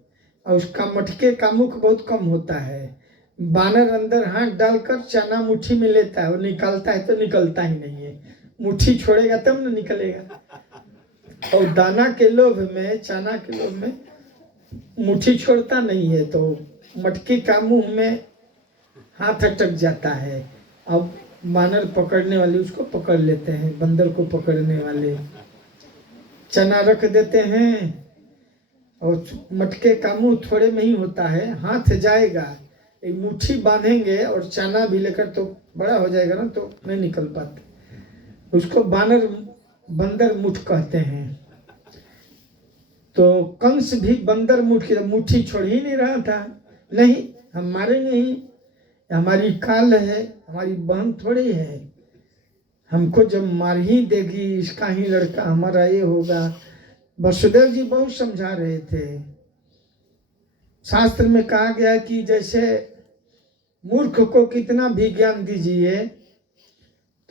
और उसका मटके का मुख बहुत कम होता है। बानर अंदर हाथ डालकर चना मुट्ठी में लेता है और निकालता है तो निकलता ही नहीं है। मुट्ठी छोड़ेगा तब न निकलेगा। और दाना के लोभ में, चना के लोभ में मुट्ठी छोड़ता नहीं है तो मटके का मुंह में हाथ अटक जाता है। अब बानर पकड़ने वाले उसको पकड़ लेते हैं, बंदर को पकड़ने वाले चना रख देते हैं और मटके का मुंह थोड़े में ही होता है, हाथ जाएगा, एक मुट्ठी बांधेंगे और चना भी लेकर तो बड़ा हो जाएगा ना, तो नहीं निकल पाते। उसको बानर, बंदर मुठ कहते हैं। तो कंस भी बंदर मुठ की मुट्ठी छोड़ ही नहीं रहा था। नहीं, हम मारेंगे ही, हमारी काल है, हमारी बहन थोड़ी है, हमको जब मार ही देगी, इसका ही लड़का हमारा ये होगा। वसुदेव जी बहुत समझा रहे थे। शास्त्र में कहा गया कि जैसे मूर्ख को कितना भी ज्ञान दीजिए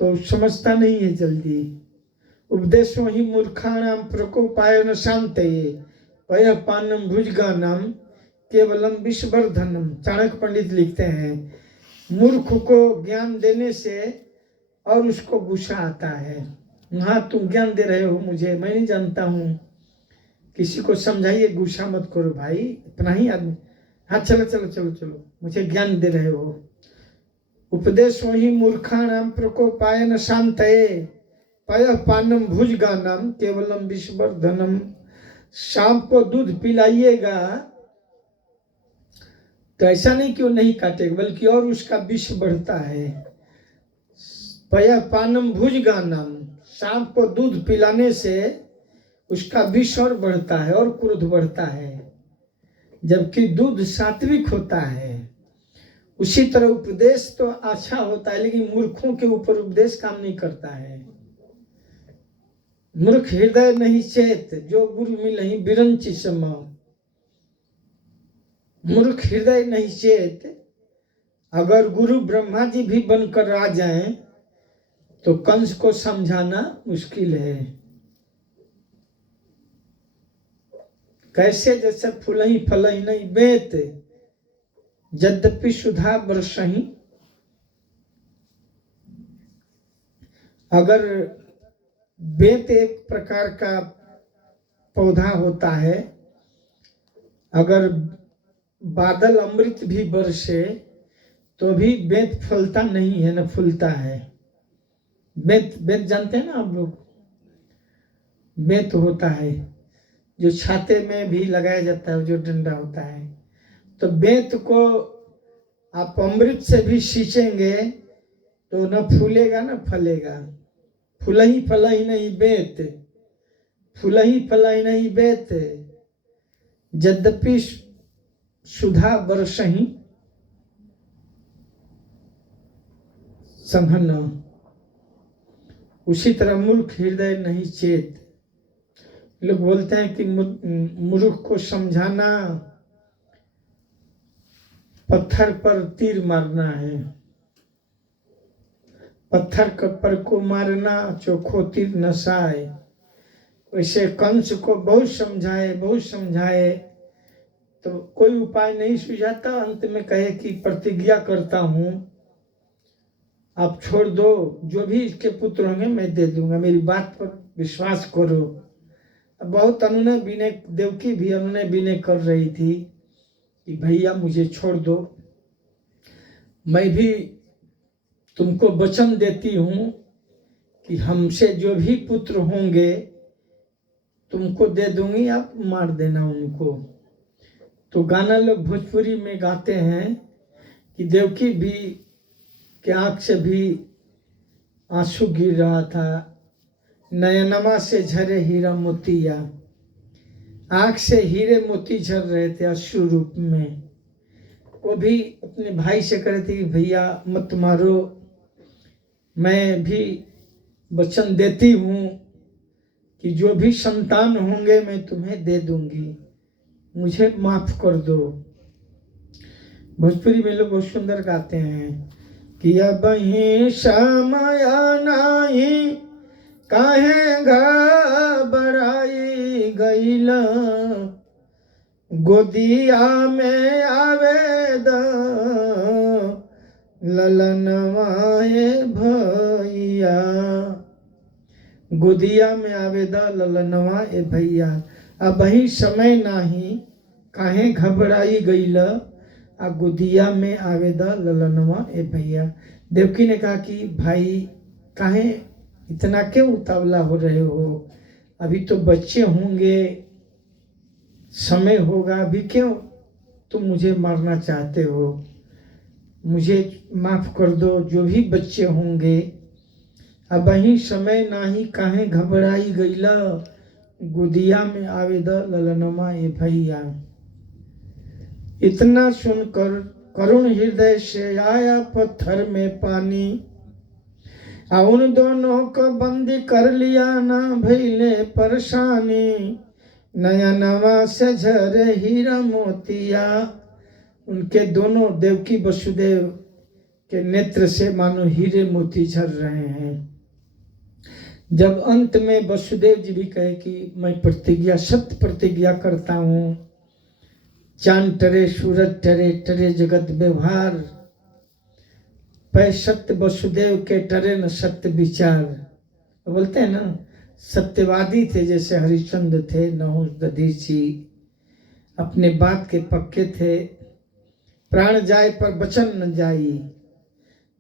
तो समझता नहीं है जल्दी। उपदेशो ही मूर्खाणाम प्रकोपाय न शांतये पयःपानम भुजगानम केवलम विषवर्धनम। चाणक्य पंडित लिखते हैं मूर्ख को ज्ञान देने से और उसको गुस्सा आता है। हाँ, तुम ज्ञान दे रहे हो मुझे, मैं नहीं जानता हूँ, किसी को समझाइए, गुस्सा मत करो भाई, इतना ही आदमी, हाँ चलो चलो चलो चलो, मुझे ज्ञान दे रहे हो। उपदेशो ही मूर्खाणाम प्रकोपाय न शांतये पयःपानम भुजगानम केवलम विषवर्धनम। शाम को दूध पिलाइएगा तो ऐसा नहीं कि वो नहीं काटेगा, बल्कि और उसका विष बढ़ता है। पयःपानम भुजगानम, शाम को दूध पिलाने से उसका विष और बढ़ता है और क्रोध बढ़ता है, जबकि दूध सात्विक होता है। उसी तरह उपदेश तो अच्छा होता है लेकिन मूर्खों के ऊपर उपदेश काम नहीं करता है। मूर्ख हृदय नहीं चेत, जो गुरु मिलहि बिरंचि सम। मूर्ख हृदय नहीं चेत, अगर गुरु ब्रह्मा जी भी बनकर आ जाएं तो कंस को समझाना मुश्किल है। कैसे? जैसे फूलहि फलहि नहीं बेत, यद्यपि सुधा बरसहीं, अगर बेत एक प्रकार का पौधा होता है, अगर बादल अमृत भी बरसे तो भी बेत फलता नहीं है, न फूलता है। बेत बेत जानते हैं ना आप लोग? बेत होता है जो छाते में भी लगाया जाता है, जो डंडा होता है। तो बेत को आप अमृत से भी सींचेंगे तो न फूलेगा न फलेगा। फूलही फलही नहीं बेत, फूलही फलही नहीं बेत, यद्यपि सुधा बरसहीं संघन। उसी तरह मूर्ख हृदय नहीं चेत। लोग बोलते हैं कि मूर्ख को समझाना पत्थर पर तीर मारना है, पत्थर पर को मारना चोखो तीर नसाए। वैसे कंस को बहुत समझाए तो कोई उपाय नहीं सुझाता। अंत में कहे कि प्रतिज्ञा करता हूं, आप छोड़ दो, जो भी इसके पुत्र होंगे मैं दे दूंगा, मेरी बात पर विश्वास करो। बहुत अनुनय विनय, देवकी भी अनुनय विनय कर रही थी कि भैया मुझे छोड़ दो, मैं भी तुमको वचन देती हूं कि हमसे जो भी पुत्र होंगे तुमको दे दूंगी, आप मार देना उनको। तो गाना लोग भोजपुरी में गाते हैं कि देवकी भी के आंख से भी आंसू गिर रहा था, नयनमा से झरे हीरा मोतिया। आंख से हीरे मोती झर रहे थे अश्रु रूप में। वो भी अपने भाई से कह रहे थे कि भैया मत मारो, मैं भी वचन देती हूं कि जो भी संतान होंगे मैं तुम्हें दे दूंगी, मुझे माफ कर दो। भोजपुरी में लोग बहुत सुंदर गाते हैं कि अब ही समय नाही काहे घबराई गईल, गोदिया में आवेद ललनवाए भैया, गोदिया में आवेदा ललनवा ए भैया। अब ही समय नाही काहे घबराई गईल, आ गोदिया में आवेदा ललनवा ए भैया। देवकी ने कहा कि भाई काहे इतना क्यों उतावला हो रहे हो, अभी तो बच्चे होंगे, समय होगा, अभी क्यों तुम मुझे मारना चाहते हो, मुझे माफ कर दो, जो भी बच्चे होंगे। अब ही समय नाही काहे घबराई गईला, गोदिया में आवेदा ललनमा ए भैया। इतना सुनकर करुण हृदय से आया पत्थर में पानी, उन दोनों को बंदी कर लिया, ना भइले परेशानी, नयनवा से झरे हीरा मोतिया। उनके दोनों देवकी वसुदेव के नेत्र से मानो हीरे मोती झर रहे हैं। जब अंत में वसुदेव जी भी कहे कि मैं प्रतिज्ञा, सत्य प्रतिज्ञा करता हूं, चांद टरे सूरज टरे, टरे जगत व्यवहार, पै सत्य वसुदेव के टरे न सत्य विचार। बोलते हैं ना, सत्यवादी थे जैसे हरिश्चंद्र थे, नहुष दधीची, अपने बात के पक्के थे। प्राण जाए पर वचन न जाई,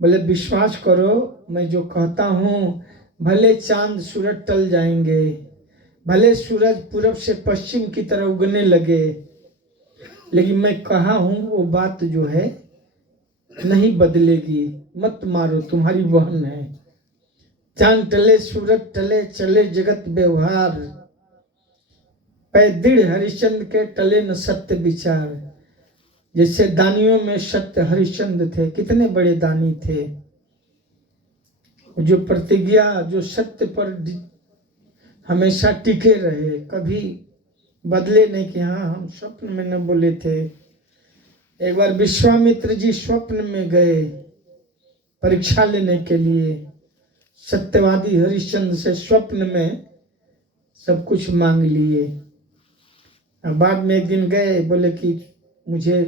बोले विश्वास करो मैं जो कहता हूँ, भले चांद सूरज टल जाएंगे, भले सूरज पूरब से पश्चिम की तरह उगने लगे, लेकिन मैं कहा हूँ वो बात जो है नहीं बदलेगी। मत मारो, तुम्हारी बहन है। चांद टले सूरज टले, चले जगत व्यवहार, पै दृढ़ हरिश्चंद्र के टले न सत्य विचार। जैसे दानियों में सत्य हरिश्चंद्र थे, कितने बड़े दानी थे, जो प्रतिज्ञा, जो सत्य पर हमेशा टिके रहे, कभी बदले नहीं कि हाँ हम स्वप्न में न बोले थे। एक बार विश्वामित्र जी स्वप्न में गए परीक्षा लेने के लिए, सत्यवादी हरिश्चंद्र से स्वप्न में सब कुछ मांग लिए। बाद में एक दिन गए, बोले कि मुझे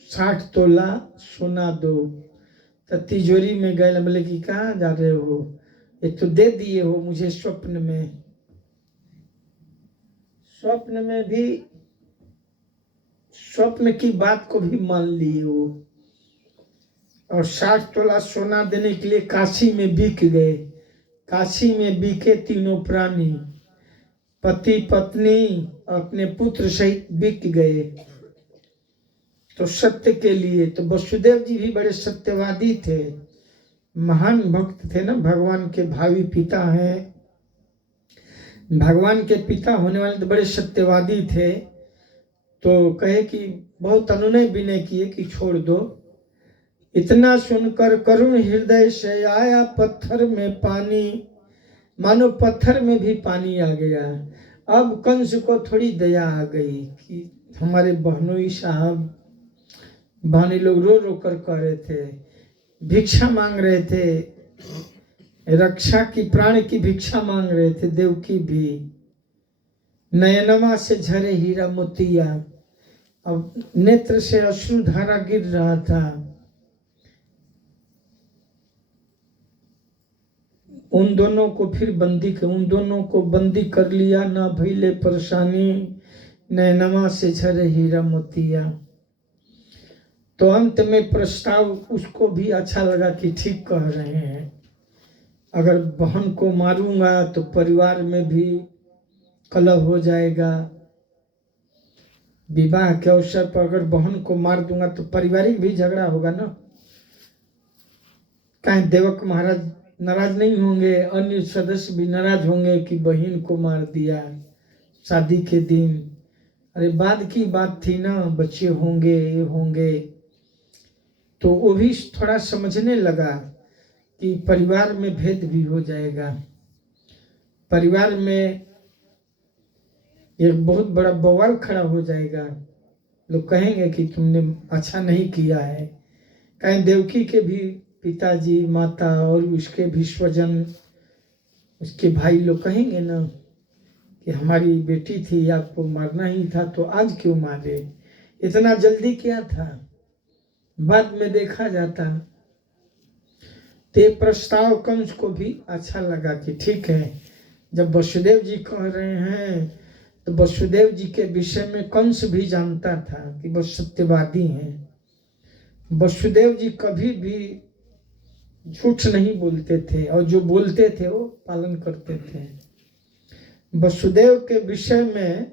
60 तोला सोना दो। तो तिजोरी में गए, बोले कि कहाँ जा रहे हो, ये तो दे दिए हो मुझे स्वप्न में। स्वप्न में भी स्वप्न की बात को भी मान लिए वो, और 60 तोला सोना देने के लिए काशी में बिक गए। काशी में बिके तीनों प्राणी, पति पत्नी अपने पुत्र सहित बिक गए तो सत्य के लिए। तो वसुदेव जी भी बड़े सत्यवादी थे, महान भक्त थे ना, भगवान के भावी पिता हैं, भगवान के पिता होने वाले तो बड़े सत्यवादी थे। तो कहे कि बहुत अनुनय विनय किए कि छोड़ दो। इतना सुनकर करुण हृदय से आया पत्थर में पानी, मानो पत्थर में भी पानी आ गया। अब कंस को थोड़ी दया आ गई कि हमारे बहनोई साहब, बहनी लोग रो रो कर कह रहे थे, भिक्षा मांग रहे थे, रक्षा की प्राण की भिक्षा मांग रहे थे। देवकी भी नयनमा से झरे हीरा मोतिया, अब नेत्र से अश्रु धारा गिर रहा था। उन दोनों को फिर उन दोनों को बंदी कर लिया, ना भइले परेशानी, नयनमा से झरे हीरा मोतिया। तो अंत में प्रस्ताव उसको भी अच्छा लगा कि ठीक कह रहे हैं, अगर बहन को मारूंगा तो परिवार में भी कलह हो जाएगा। विवाह के अवसर पर अगर बहन को मार दूंगा तो पारिवारिक भी झगड़ा होगा ना। कहीं देवक महाराज नाराज नहीं होंगे, अन्य सदस्य भी नाराज होंगे कि बहन को मार दिया शादी के दिन। अरे बाद की बात थी ना, बच्चे होंगे, ये होंगे। तो वो भी थोड़ा समझने लगा कि परिवार में भेद भी हो जाएगा, परिवार में एक बहुत बड़ा बवाल खड़ा हो जाएगा, लोग कहेंगे कि तुमने अच्छा नहीं किया है। कहीं देवकी के भी पिताजी, माता और उसके भी स्वजन, उसके भाई लोग कहेंगे ना कि हमारी बेटी थी, आपको मारना ही था, तो आज क्यों मारे, इतना जल्दी क्या था, बाद में देखा जाता। ते प्रस्ताव कंस को भी अच्छा लगा कि ठीक है, जब वसुदेव जी कह रहे हैं तो वसुदेव जी के विषय में कंस भी जानता था कि वो सत्यवादी हैं। वसुदेव जी कभी भी झूठ नहीं बोलते थे और जो बोलते थे वो पालन करते थे। वसुदेव के विषय में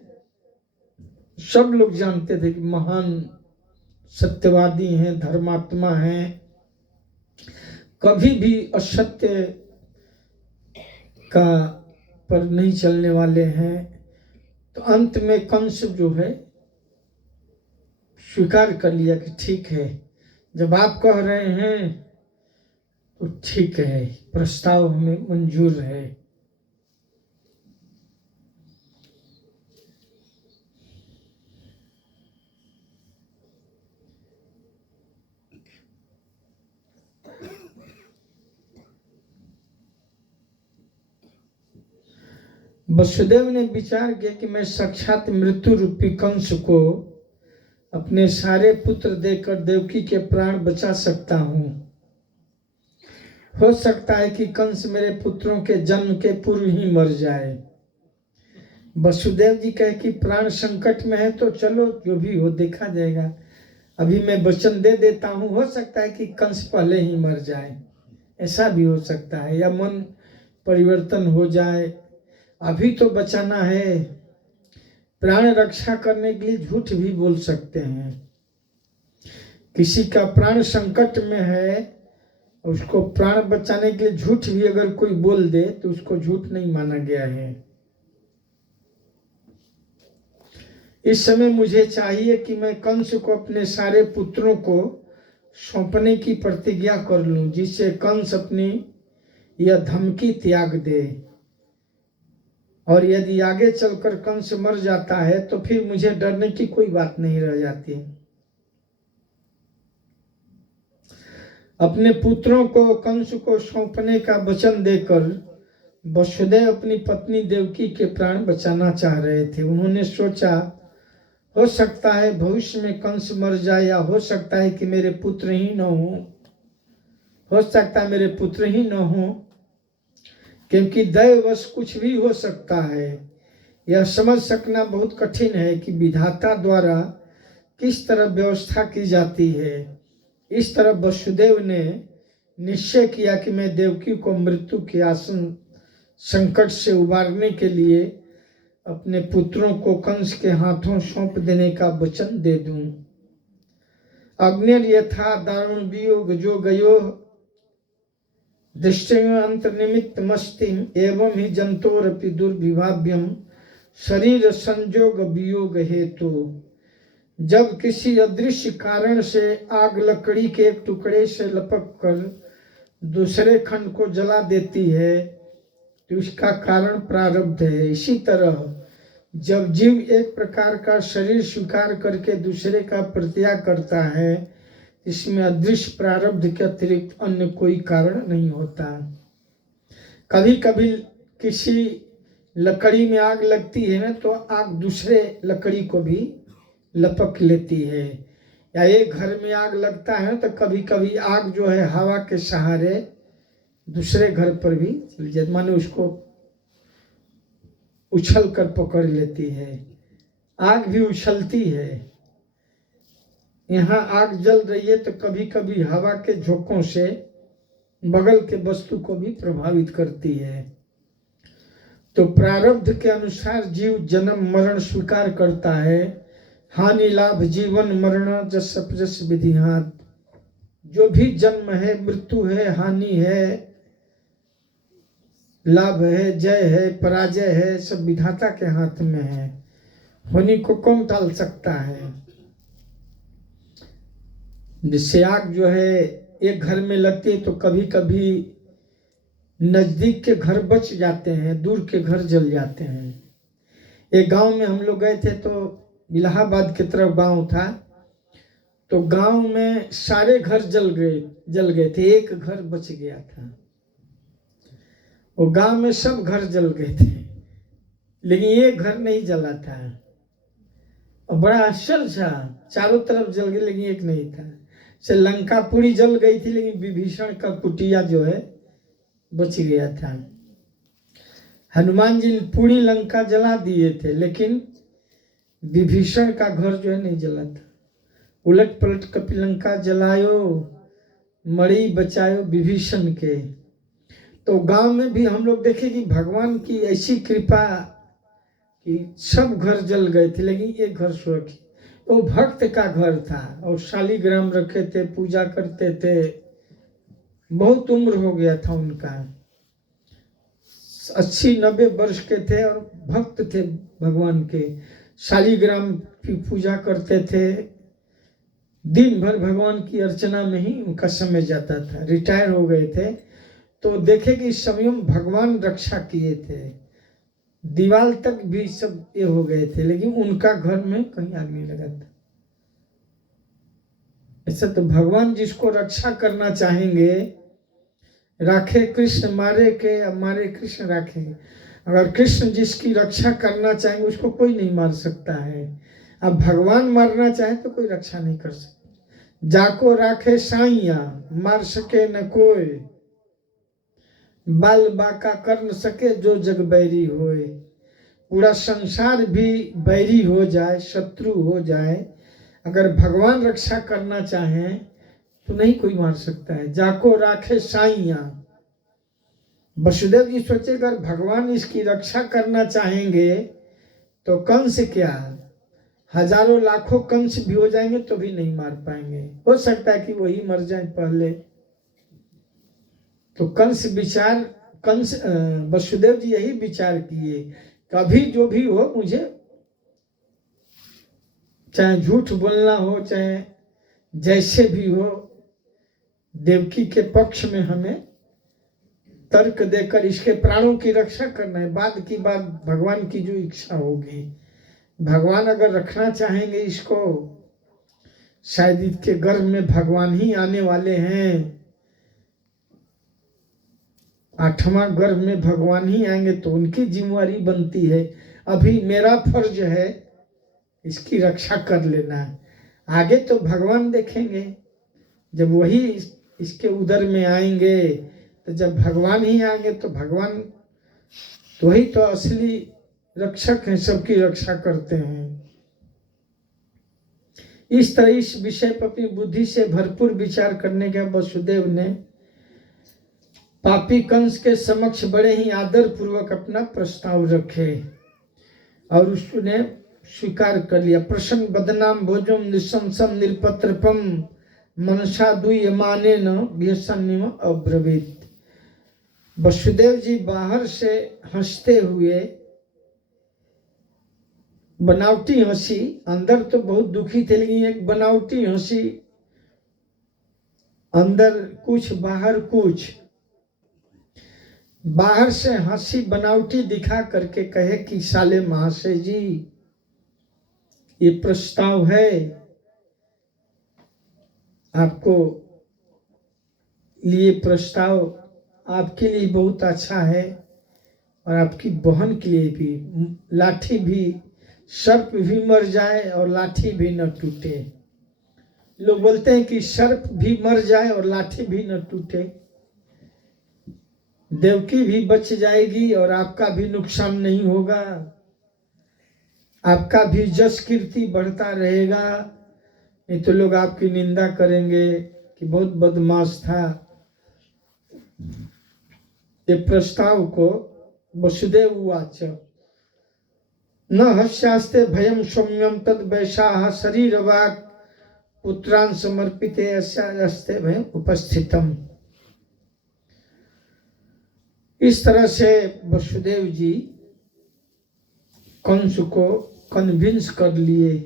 सब लोग जानते थे कि महान सत्यवादी हैं, धर्मात्मा हैं, कभी भी असत्य का पर नहीं चलने वाले हैं। तो अंत में कंस जो है स्वीकार कर लिया कि ठीक है, जब आप कह रहे हैं तो ठीक है, प्रस्ताव हमें मंजूर है। वसुदेव ने विचार किया कि मैं साक्षात मृत्यु रूपी कंस को अपने सारे पुत्र देकर देवकी के प्राण बचा सकता हूं। हो सकता है कि कंस मेरे पुत्रों के जन्म के पूर्व ही मर जाए। वसुदेव जी कहे कि प्राण संकट में है तो चलो जो भी हो देखा जाएगा, अभी मैं वचन दे देता हूं, हो सकता है कि कंस पहले ही मर जाए, ऐसा भी हो सकता है, या मन परिवर्तन हो जाए, अभी तो बचाना है। प्राण रक्षा करने के लिए झूठ भी बोल सकते हैं। किसी का प्राण संकट में है, उसको प्राण बचाने के लिए झूठ भी अगर कोई बोल दे तो उसको झूठ नहीं माना गया है। इस समय मुझे चाहिए कि मैं कंस को अपने सारे पुत्रों को सौंपने की प्रतिज्ञा कर लूं, जिससे कंस अपनी यह धमकी त्याग दे। और यदि आगे चलकर कंस मर जाता है तो फिर मुझे डरने की कोई बात नहीं रह जाती। अपने पुत्रों को कंस को सौंपने का वचन देकर वसुदेव अपनी पत्नी देवकी के प्राण बचाना चाह रहे थे। उन्होंने सोचा हो सकता है भविष्य में कंस मर जाए, या हो सकता है कि मेरे पुत्र ही न हो सकता है मेरे पुत्र ही न हो, क्योंकि दैववश कुछ भी हो सकता है। यह समझ सकना बहुत कठिन है कि विधाता द्वारा किस तरह व्यवस्था की जाती है। इस तरह वसुदेव ने निश्चय किया कि मैं देवकी को मृत्यु के आसन संकट से उबारने के लिए अपने पुत्रों को कंस के हाथों सौंप देने का वचन दे दूं। अग्निर यथा दारुण वियोग जो गयो दृष्टिम अंतर्निमित्त मस्तिम एवं ही जंतोरपि दुर्विभाव्यम शरीर संजोग वियोग हेतु। जब किसी अदृश्य कारण से आग लकड़ी के एक टुकड़े से लपक कर दूसरे खंड को जला देती है तो उसका कारण प्रारब्ध है। इसी तरह जब जीव एक प्रकार का शरीर स्वीकार करके दूसरे का परित्याग करता है, इसमें अदृश्य प्रारब्ध के अतिरिक्त अन्य कोई कारण नहीं होता। कभी कभी किसी लकड़ी में आग लगती है ना, तो आग दूसरे लकड़ी को भी लपक लेती है। या एक घर में आग लगता है तो कभी कभी आग जो है हवा के सहारे दूसरे घर पर भी चली जाती, मानो उसको उछल कर पकड़ लेती है। आग भी उछलती है। यहाँ आग जल रही है तो कभी कभी हवा के झोंकों से बगल के वस्तु को भी प्रभावित करती है। तो प्रारब्ध के अनुसार जीव जन्म मरण स्वीकार करता है। हानि लाभ जीवन मरण जस जस विधिहात। जो भी जन्म है, मृत्यु है, हानि है, लाभ है, जय है, पराजय है, सब विधाता के हाथ में है। होनी को कौन टाल सकता है। जिससे आग जो है एक घर में लगती है तो कभी कभी नजदीक के घर बच जाते हैं, दूर के घर जल जाते हैं। एक गांव में हम लोग गए थे, तो इलाहाबाद की तरफ गांव था, तो गांव में सारे घर जल गए थे, एक घर बच गया था। वो गांव में सब घर जल गए थे, लेकिन ये घर नहीं जला था। और बड़ा आश्चर्य था, चारों तरफ जल गए लेकिन एक नहीं था। से लंका पूरी जल गई थी, लेकिन विभीषण का कुटिया जो है बच गया था। हनुमान जी पूरी लंका जला दिए थे, लेकिन विभीषण का घर जो है नहीं जला था। उलट पलट कपि लंका जलायो, मणि बचायो विभीषण के। तो गांव में भी हम लोग देखे कि भगवान की ऐसी कृपा कि सब घर जल गए थे लेकिन एक घर सुरक्षित। वो भक्त का घर था और शालीग्राम रखे थे, पूजा करते थे, बहुत उम्र हो गया था उनका, 80-90 वर्ष के थे और भक्त थे भगवान के। शालीग्राम की पूजा करते थे, दिन भर भगवान की अर्चना में ही उनका समय जाता था। रिटायर हो गए थे, तो देखे कि इस समय भगवान रक्षा किए थे, दीवार तक भी सब ये हो गए थे, लेकिन उनका घर में कहीं आग नहीं लगा था। ऐसा तो भगवान जिसको रक्षा करना चाहेंगे राखे कृष्ण, मारे के अब मारे कृष्ण राखेंगे। अगर कृष्ण जिसकी रक्षा करना चाहेंगे उसको कोई नहीं मार सकता है। अब भगवान मारना चाहे तो कोई रक्षा नहीं कर सकता। जाको राखे साइया, मार सके न कोई, बाल बाका कर न सके जो जग बैरी होए। पूरा संसार भी बैरी हो जाए, शत्रु हो जाए, अगर भगवान रक्षा करना चाहें तो नहीं कोई मार सकता है। जाको राखे साइया। वसुदेव जी सोचे अगर भगवान इसकी रक्षा करना चाहेंगे तो कंस क्या, हजारों लाखों कंस भी हो जाएंगे तो भी नहीं मार पाएंगे। हो सकता है कि वही मर जाए पहले। तो कंस वसुदेव जी यही विचार किए, कभी जो भी हो मुझे, चाहे झूठ बोलना हो, चाहे जैसे भी हो, देवकी के पक्ष में हमें तर्क देकर इसके प्राणों की रक्षा करना है। बाद की बात भगवान की जो इच्छा होगी। भगवान अगर रखना चाहेंगे इसको, शायद इसके गर्भ में भगवान ही आने वाले हैं, 8वां गर्भ में भगवान ही आएंगे, तो उनकी जिम्मेवारी बनती है। अभी मेरा फर्ज है इसकी रक्षा कर लेना है। आगे तो भगवान देखेंगे, जब वही इसके उदर में आएंगे, तो जब भगवान ही आएंगे तो भगवान तो वही तो असली रक्षक हैं, सबकी रक्षा करते हैं। इस तरह इस विषय पर अपनी बुद्धि से भरपूर विचार करने के वसुदेव ने पापी कंस के समक्ष बड़े ही आदर पूर्वक अपना प्रस्ताव रखे और उसने स्वीकार कर लिया। प्रसन्न बदनाम भोजम निशंसम निरपत्रपम मनसा दुयमाने न व्यसन्यम अब्रवीत। वसुदेव जी बाहर से हंसते हुए, बनावटी हंसी, अंदर तो बहुत दुखी थे, लेकिन एक बनावटी हंसी, अंदर कुछ बाहर कुछ, बाहर से हंसी बनावटी दिखा करके कहे कि साले महाशय जी, ये प्रस्ताव है आपको लिए, प्रस्ताव आपके लिए बहुत अच्छा है और आपकी बहन के लिए भी। लाठी भी, सर्प भी मर जाए और लाठी भी न टूटे। लोग बोलते हैं कि सर्प भी मर जाए और लाठी भी न टूटे, देवकी भी बच जाएगी और आपका भी नुकसान नहीं होगा, आपका भी जस कीर्ति बढ़ता रहेगा। नहीं तो लोग आपकी निंदा करेंगे कि बहुत बदमाश था। ये प्रस्ताव को वसुदेव उवाच न हस्यास्ते भयम सौम्यम तद वैशाह शरीर वाक् पुत्रान समर्पिते अस्ते भयम उपस्थितम। इस तरह से वसुदेव जी कंस को कन्विंस कर लिए।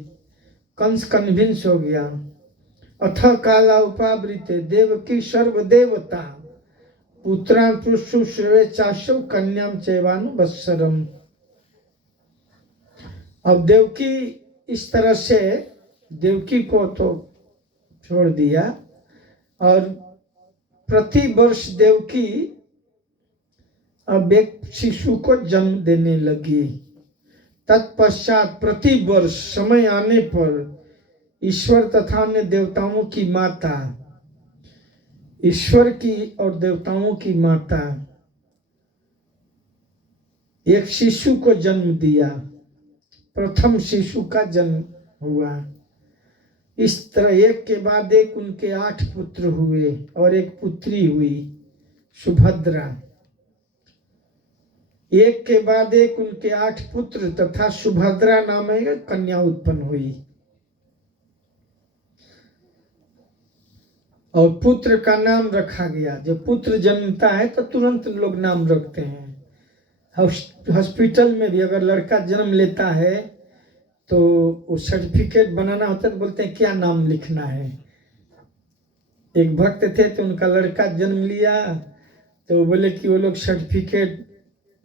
कंस कन्विंस हो गया। अथ काला उपावृते देवकी सर्वदेवता पुत्रान पुरुषुश्रवे चाशव कन्याम चैवानुवत्सरम। अब देवकी, इस तरह से देवकी को तो छोड़ दिया और प्रति वर्ष देवकी अब एक शिशु को जन्म देने लगी। तत्पश्चात प्रति वर्ष समय आने पर ईश्वर तथा अन्य देवताओं की माता, ईश्वर की और देवताओं की माता एक शिशु को जन्म दिया। प्रथम शिशु का जन्म हुआ। इस तरह एक के बाद एक उनके 8 पुत्र हुए और एक पुत्री हुई सुभद्रा। एक के बाद एक उनके 8 पुत्र तथा सुभद्रा नाम एक कन्या उत्पन्न हुई। और पुत्र का नाम रखा गया। जब पुत्र जन्मता है तो तुरंत लोग नाम रखते हैं। हॉस्पिटल में भी अगर लड़का जन्म लेता है तो वो सर्टिफिकेट बनाना होता है तो बोलते हैं क्या नाम लिखना है। एक भक्त थे तो उनका लड़का जन्म लिया तो बोले कि वो लोग सर्टिफिकेट,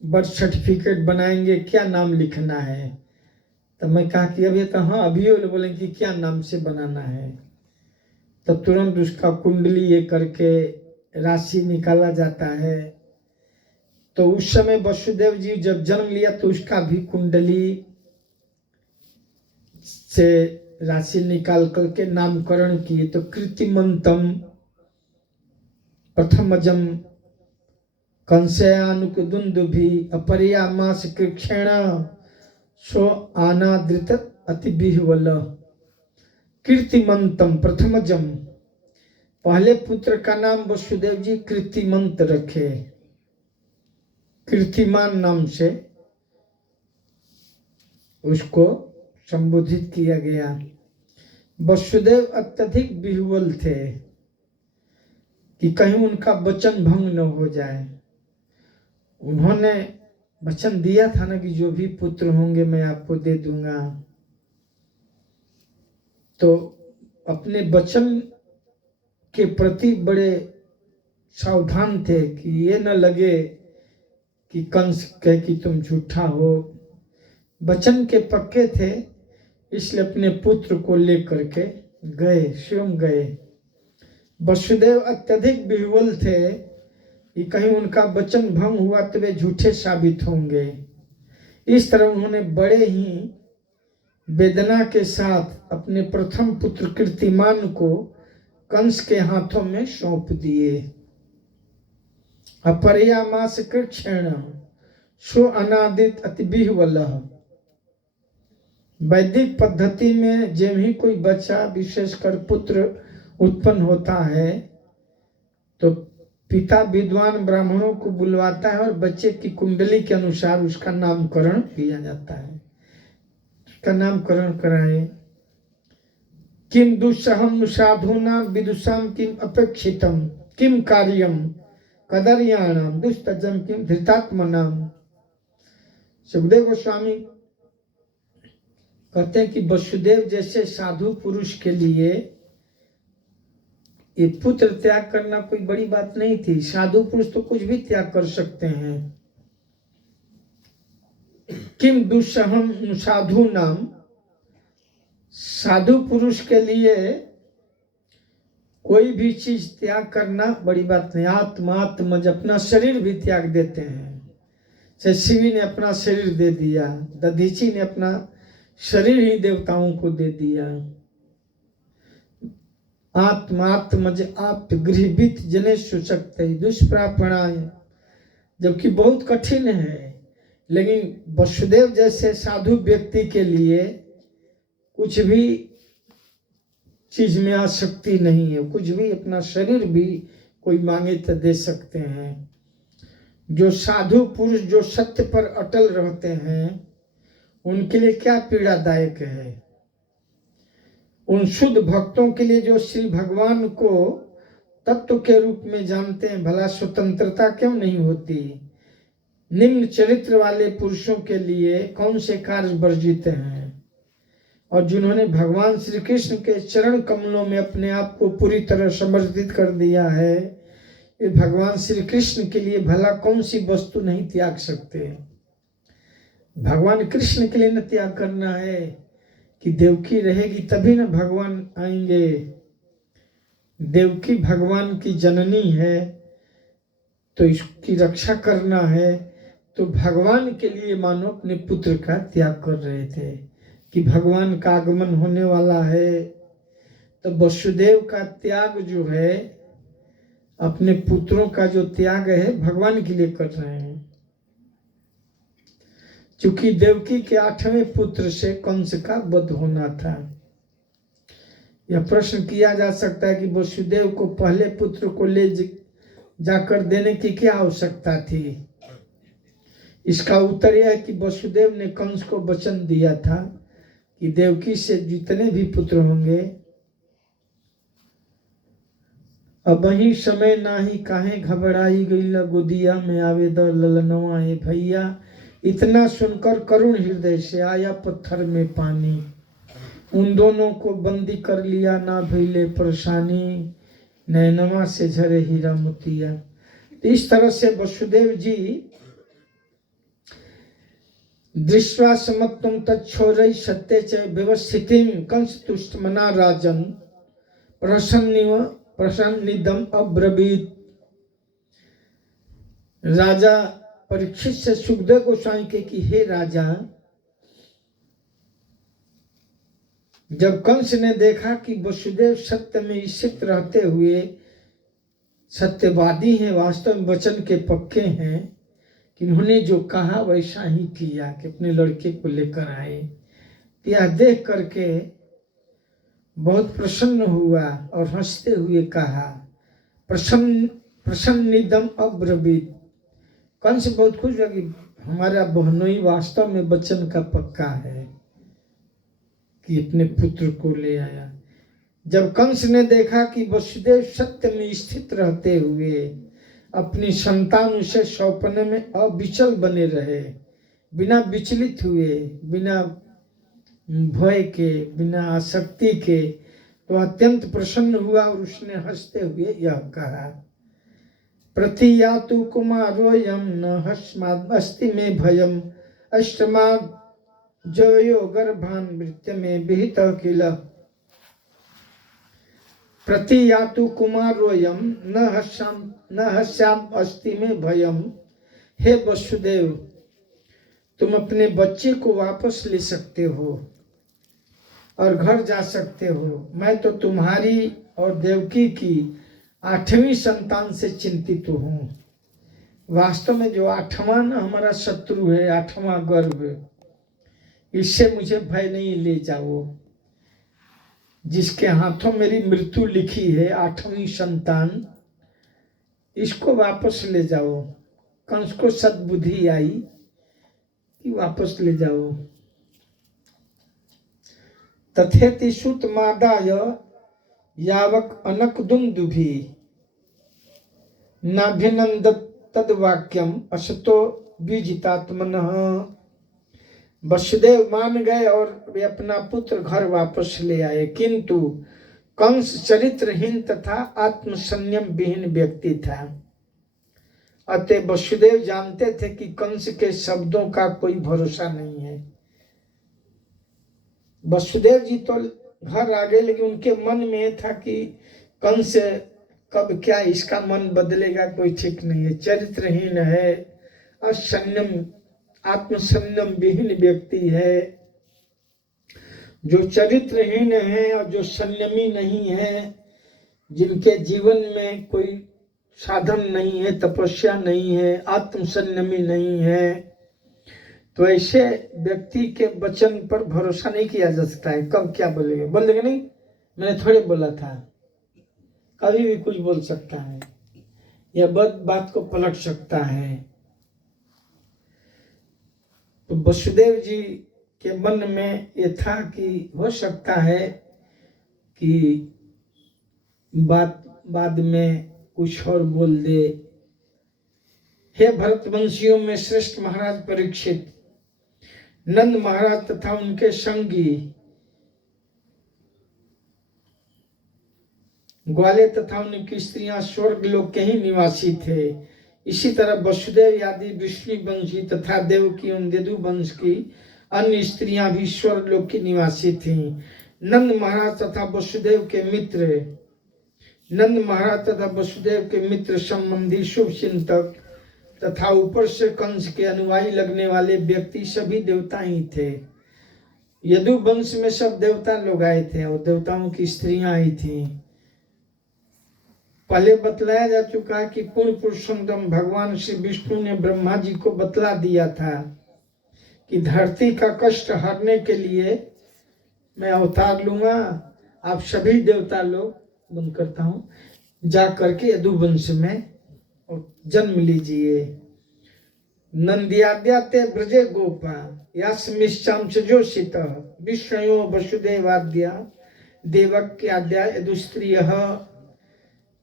बर्थ सर्टिफिकेट बनाएंगे, क्या नाम लिखना है। तो मैं कहा कि अभी तो हाँ अभी वो बोले कि क्या नाम से बनाना है। तब तुरंत उसका कुंडली ये करके राशि निकाला जाता है। तो उस समय वसुदेव जी जब जन्म लिया तो उसका भी कुंडली से राशि निकाल करके नामकरण किए। तो कृतिमंतम प्रथमजम कंसयानुकुदुंदुभि अपरिया मास कृक्षेण सो आनादृत अतिबिहवल। कीर्तिमंतम प्रथमजम, पहले पुत्र का नाम वसुदेव जी कीर्तिमंत रखे। कीर्तिमान नाम से उसको संबोधित किया गया। वसुदेव अत्यधिक बिहुवल थे कि कहीं उनका वचन भंग न हो जाए। उन्होंने वचन दिया था ना कि जो भी पुत्र होंगे मैं आपको दे दूंगा। तो अपने वचन के प्रति बड़े सावधान थे कि ये न लगे कि कंस कहे कि तुम झूठा हो। वचन के पक्के थे, इसलिए अपने पुत्र को लेकर के गए, स्वयं गए। वसुदेव अत्यधिक विह्वल थे कि कहीं उनका वचन भंग हुआ तो वे झूठे साबित होंगे। इस तरह उन्होंने बड़े ही वेदना के साथ अपने प्रथम पुत्र कीर्तिमान को कंस के हाथों में सौंप दिए। अपरयामास कृच्छेण सो अनादित अतिबिहवलः। वैदिक पद्धति में जब ही कोई बच्चा विशेषकर पुत्र उत्पन्न होता है तो पिता विद्वान ब्राह्मणों को बुलवाता है और बच्चे की कुंडली के अनुसार उसका नामकरण किया जाता है। उसका नामकरण कराए। किम दुस्सहम साधूना विदुषाम किम अपेक्षितम किम कार्यम कदर्याणाम दुस्तजम किम धृतात्मनाम। सुखदेव गोस्वामी कहते हैं कि वसुदेव जैसे साधु पुरुष के लिए ये पुत्र त्याग करना कोई बड़ी बात नहीं थी। साधु पुरुष तो कुछ भी त्याग कर सकते हैं। किम दुस्सहम साधु नाम, साधु पुरुष के लिए कोई भी चीज त्याग करना बड़ी बात नहीं। आत्मात्मज अपना शरीर भी त्याग देते हैं। जैसे शिवी ने अपना शरीर दे दिया, दधीची ने अपना शरीर ही देवताओं को दे दिया। आत्मात्मज आप गृहवित जने सुशक्त दुष्प्रापणाय, जबकि बहुत कठिन है, लेकिन वसुदेव जैसे साधु व्यक्ति के लिए कुछ भी चीज में आसक्ति नहीं है। कुछ भी अपना शरीर भी कोई मांगे तो दे सकते हैं। जो साधु पुरुष जो सत्य पर अटल रहते हैं उनके लिए क्या पीड़ादायक है। उन शुद्ध भक्तों के लिए जो श्री भगवान को तत्व के रूप में जानते हैं, भला स्वतंत्रता क्यों नहीं होती। निम्न चरित्र वाले पुरुषों के लिए कौन से कार्य वर्जित हैं। और जिन्होंने भगवान श्री कृष्ण के चरण कमलों में अपने आप को पूरी तरह समर्पित कर दिया है, ये भगवान श्री कृष्ण के लिए भला कौन सी वस्तु नहीं त्याग सकते। भगवान कृष्ण के लिए न त्याग करना है कि देवकी रहेगी तभी न भगवान आएंगे। देवकी भगवान की जननी है तो इसकी रक्षा करना है। तो भगवान के लिए मानो अपने पुत्र का त्याग कर रहे थे कि भगवान का आगमन होने वाला है। तो वसुदेव का त्याग जो है, अपने पुत्रों का जो त्याग है, भगवान के लिए कर रहे हैं। क्योंकि देवकी के 8वें पुत्र से कंस का वध होना था। यह प्रश्न किया जा सकता है कि वसुदेव को पहले पुत्र को ले जाकर देने की क्या आवश्यकता थी। इसका उत्तर यह है कि वसुदेव ने कंस को वचन दिया था कि देवकी से जितने भी पुत्र होंगे, अब वही समय नाही काहे घबराई गई गोदिया में आवेद ललनवा है भैया। इतना सुनकर करुण हृदय से आया पत्थर में पानी। उन दोनों को बंदी कर लिया ना भइले परेशानी, नैनवा से झरे हीरा मोतिया। इस तरह से वसुदेव जी दृष्ट्वा समत्वं तच्छोरै सत्य च व्यवस्थितिं कंस तुष्ट मना राजन प्रसन्निदम अब्रवीत। राजा परीक्षित से सुखदेव गोस्वामी के कि हे राजा, जब कंस ने देखा कि वसुदेव सत्य में स्थित रहते हुए सत्यवादी हैं, वास्तव में वचन के पक्के हैं, कि उन्होंने जो कहा वैसा ही किया कि अपने लड़के को लेकर आए, यह देख करके बहुत प्रसन्न हुआ और हंसते हुए कहा प्रसन्निदम अब्रवीत। कंस बहुत खुश हुआ कि हमारा बहनोई वास्तव में वचन का पक्का है कि अपने पुत्र को ले आया। जब कंस ने देखा कि वसुदेव सत्य में स्थित रहते हुए अपनी संतान उसे सौंपने में अविचल बने रहे, बिना विचलित हुए, बिना भय के, बिना आसक्ति के, तो अत्यंत प्रसन्न हुआ और उसने हंसते हुए यह कहा प्रतियातु कुमारोयम न हस्माद अस्ति में भयम अष्टमाद जयो गर्भान मृत्य में विहित किल। प्रतियातु कुमारोयम न हस्याम अस्ति में भयम। हे वसुदेव, तुम अपने बच्चे को वापस ले सकते हो, और घर जा सकते हो। मैं तो तुम्हारी और देवकी की 8वीं संतान से चिंतित हूँ। वास्तव में जो 8वां हमारा शत्रु है, 8वां गर्भ, इससे मुझे भय नहीं, ले जाओ। जिसके हाथों मेरी मृत्यु लिखी है, 8वीं संतान, इसको वापस ले जाओ। कंस को सद्बुद्धि आई कि वापस ले जाओ। तथेति सुत मादाय यावक अनकदुंदुभि नाभिनंदत तद्वाक्यम असतो बीजितात्मनः। वसुदेव मान गए और वे अपना पुत्र घर वापस ले आए, किंतु कंस चरित्रहीन तथा आत्मसंयम विहीन व्यक्ति था। अतः वसुदेव जानते थे कि कंस के शब्दों का कोई भरोसा नहीं है। वसुदेव जी तो घर आ गए, लेकिन उनके मन में था कि कंस कब क्या इसका मन बदलेगा, कोई ठीक नहीं है। चरित्रहीन है, असंयम, आत्मसंयम विहीन व्यक्ति है। जो चरित्रहीन है और जो संयमी नहीं है, जिनके जीवन में कोई साधन नहीं है, तपस्या नहीं है, आत्मसंयमी नहीं है, तो ऐसे व्यक्ति के वचन पर भरोसा नहीं किया जा सकता है। कब क्या बोलेगा, बोल देगा नहीं मैंने थोड़े बोला था। कभी भी कुछ बोल सकता है, यह बात को पलट सकता है। तो वसुदेव जी के मन में ये था कि हो सकता है कि बाद में कुछ और बोल दे। हे भरतवंशियों में श्रेष्ठ महाराज परीक्षित, नंद महाराज तथा उनके संगी ग्वाले तथा उनकी स्त्रियां स्वर्ग लोक के ही निवासी थे। इसी तरह वसुदेव आदि विष्णु वंशी तथा देवकी और यदु वंश की अन्य स्त्रियां भी स्वर्ग लोक की निवासी थीं। नंद महाराज तथा वसुदेव के मित्र संबंधी शुभ चिंतक तथा ऊपर से कंस के अनुयायी लगने वाले व्यक्ति सभी देवता ही थे। यदु वंश में सब देवता लोग आए थे और देवताओं की स्त्रियां आई थीं। पहले बतलाया जा चुका है कि पूर्ण पुरुषोत्तम भगवान श्री विष्णु ने ब्रह्मा जी को बतला दिया था कि धरती का कष्ट हरने के लिए मैं अवतार लूंगा। आप सभी देवता लोग, बंद करता हूँ, जा करके यदुवंश में जन्म लीजिए। नंदियाद्याते ब्रजे गोपा यास्मिश्चांश जोषित विष्णयो वसुदेवाद्या देवक्याद्या यदुस्त्रियः।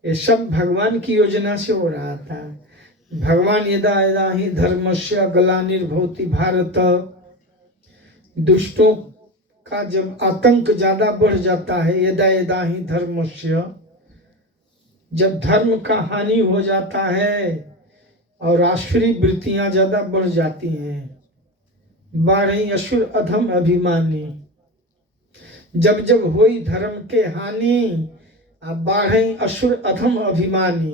ये सब भगवान की योजना से हो रहा था। भगवान यदा यदा ही धर्मस्य ग्लानिर्भवति भारत, दुष्टों का जब आतंक ज्यादा बढ़ जाता है, यदा यदा ही धर्मस्य, जब धर्म का हानि हो जाता है और आसुरी वृत्तियां ज्यादा बढ़ जाती हैं, बाढ़ई असुर अधम अभिमानी, जब जब होई धर्म के हानि, बाढ़ई असुर अधम अभिमानी,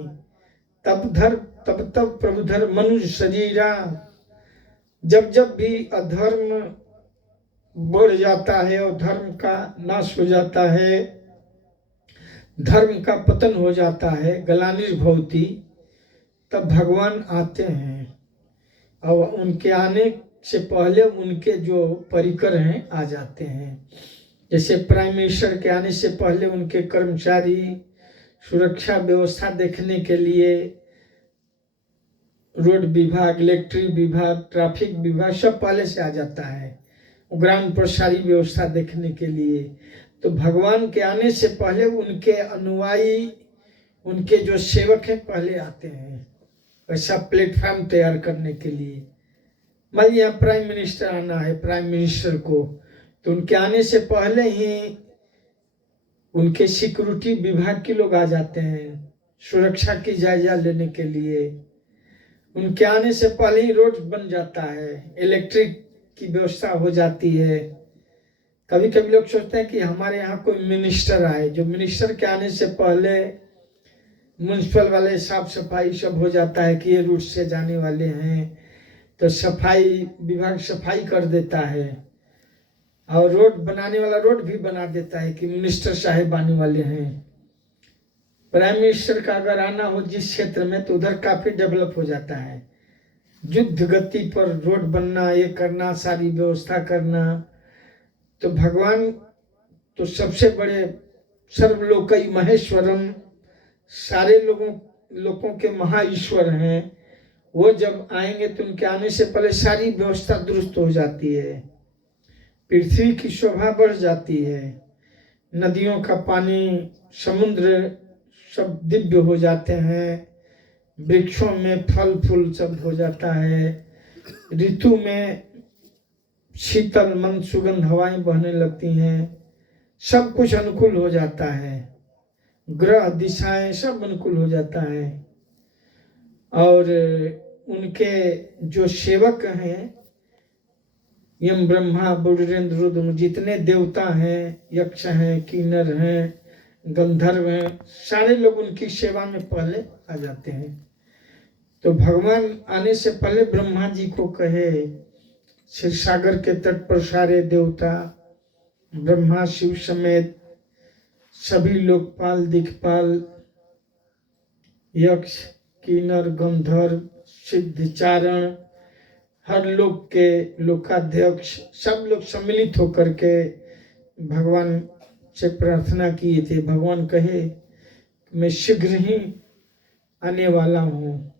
तब प्रभु धर्म मनुष्य शरीरा। जब जब भी अधर्म बढ़ जाता है और धर्म का नाश हो जाता है, धर्म का पतन हो जाता है, ग्लानिर्भवति, तब भगवान आते हैं और उनके आने से पहले उनके जो परिकर हैं आ जाते हैं। जैसे प्राइम मिनिस्टर के आने से पहले उनके कर्मचारी सुरक्षा व्यवस्था देखने के लिए रोड विभाग, इलेक्ट्रिक विभाग, ट्रैफिक विभाग सब पहले से आ जाता है ग्राम पर सारी व्यवस्था देखने के लिए। तो भगवान के आने से पहले उनके अनुयायी, उनके जो सेवक हैं पहले आते हैं वैसा प्लेटफॉर्म तैयार करने के लिए। मान लिया प्राइम मिनिस्टर आना है, प्राइम मिनिस्टर को, तो उनके आने से पहले ही उनके सिक्योरिटी विभाग के लोग आ जाते हैं सुरक्षा की जायजा लेने के लिए। उनके आने से पहले ही रोड बन जाता है, इलेक्ट्रिक की व्यवस्था हो जाती है। कभी कभी लोग सोचते हैं कि हमारे यहाँ कोई मिनिस्टर आए, जो मिनिस्टर के आने से पहले म्युनिसिपल वाले साफ सफाई सब हो जाता है कि ये रूट से जाने वाले हैं, तो सफाई विभाग सफाई कर देता है। और रोड बनाने वाला रोड भी बना देता है कि मिनिस्टर साहेब आने वाले हैं। प्राइम मिनिस्टर का अगर आना हो जिस क्षेत्र में तो उधर काफी डेवलप हो जाता है। युद्ध गति पर रोड बनना, ये करना, सारी व्यवस्था करना। तो भगवान तो सबसे बड़े सर्वलोकई महेश्वरम, सारे लोगों के महाईश्वर हैं। वो जब आएंगे तो उनके आने से पहले सारी व्यवस्था दुरुस्त हो जाती है, पृथ्वी की शोभा बढ़ जाती है, नदियों का पानी, समुद्र सब दिव्य हो जाते हैं, वृक्षों में फल फूल सब हो जाता है, ऋतु में शीतल मंद सुगंध हवाएं बहने लगती हैं, सब कुछ अनुकूल हो जाता है, ग्रह दिशाएं सब अनुकूल हो जाता है। और उनके जो सेवक हैं, यम ब्रह्मा बुद्रेंद्र रुद्र, जितने देवता हैं, यक्ष हैं, किन्नर हैं, गंधर्व हैं, सारे लोग उनकी सेवा में पहले आ जाते हैं। तो भगवान आने से पहले ब्रह्मा जी को कहे, क्षीर सागर के तट पर सारे देवता, ब्रह्मा शिव समेत सभी लोकपाल, दिक्पाल, यक्ष, किन्नर, गंधर्व, सिद्धचारण, हर लोक के लोकाध्यक्ष सब लोग सम्मिलित होकर के भगवान से प्रार्थना किए थे। भगवान कहे मैं शीघ्र ही आने वाला हूँ,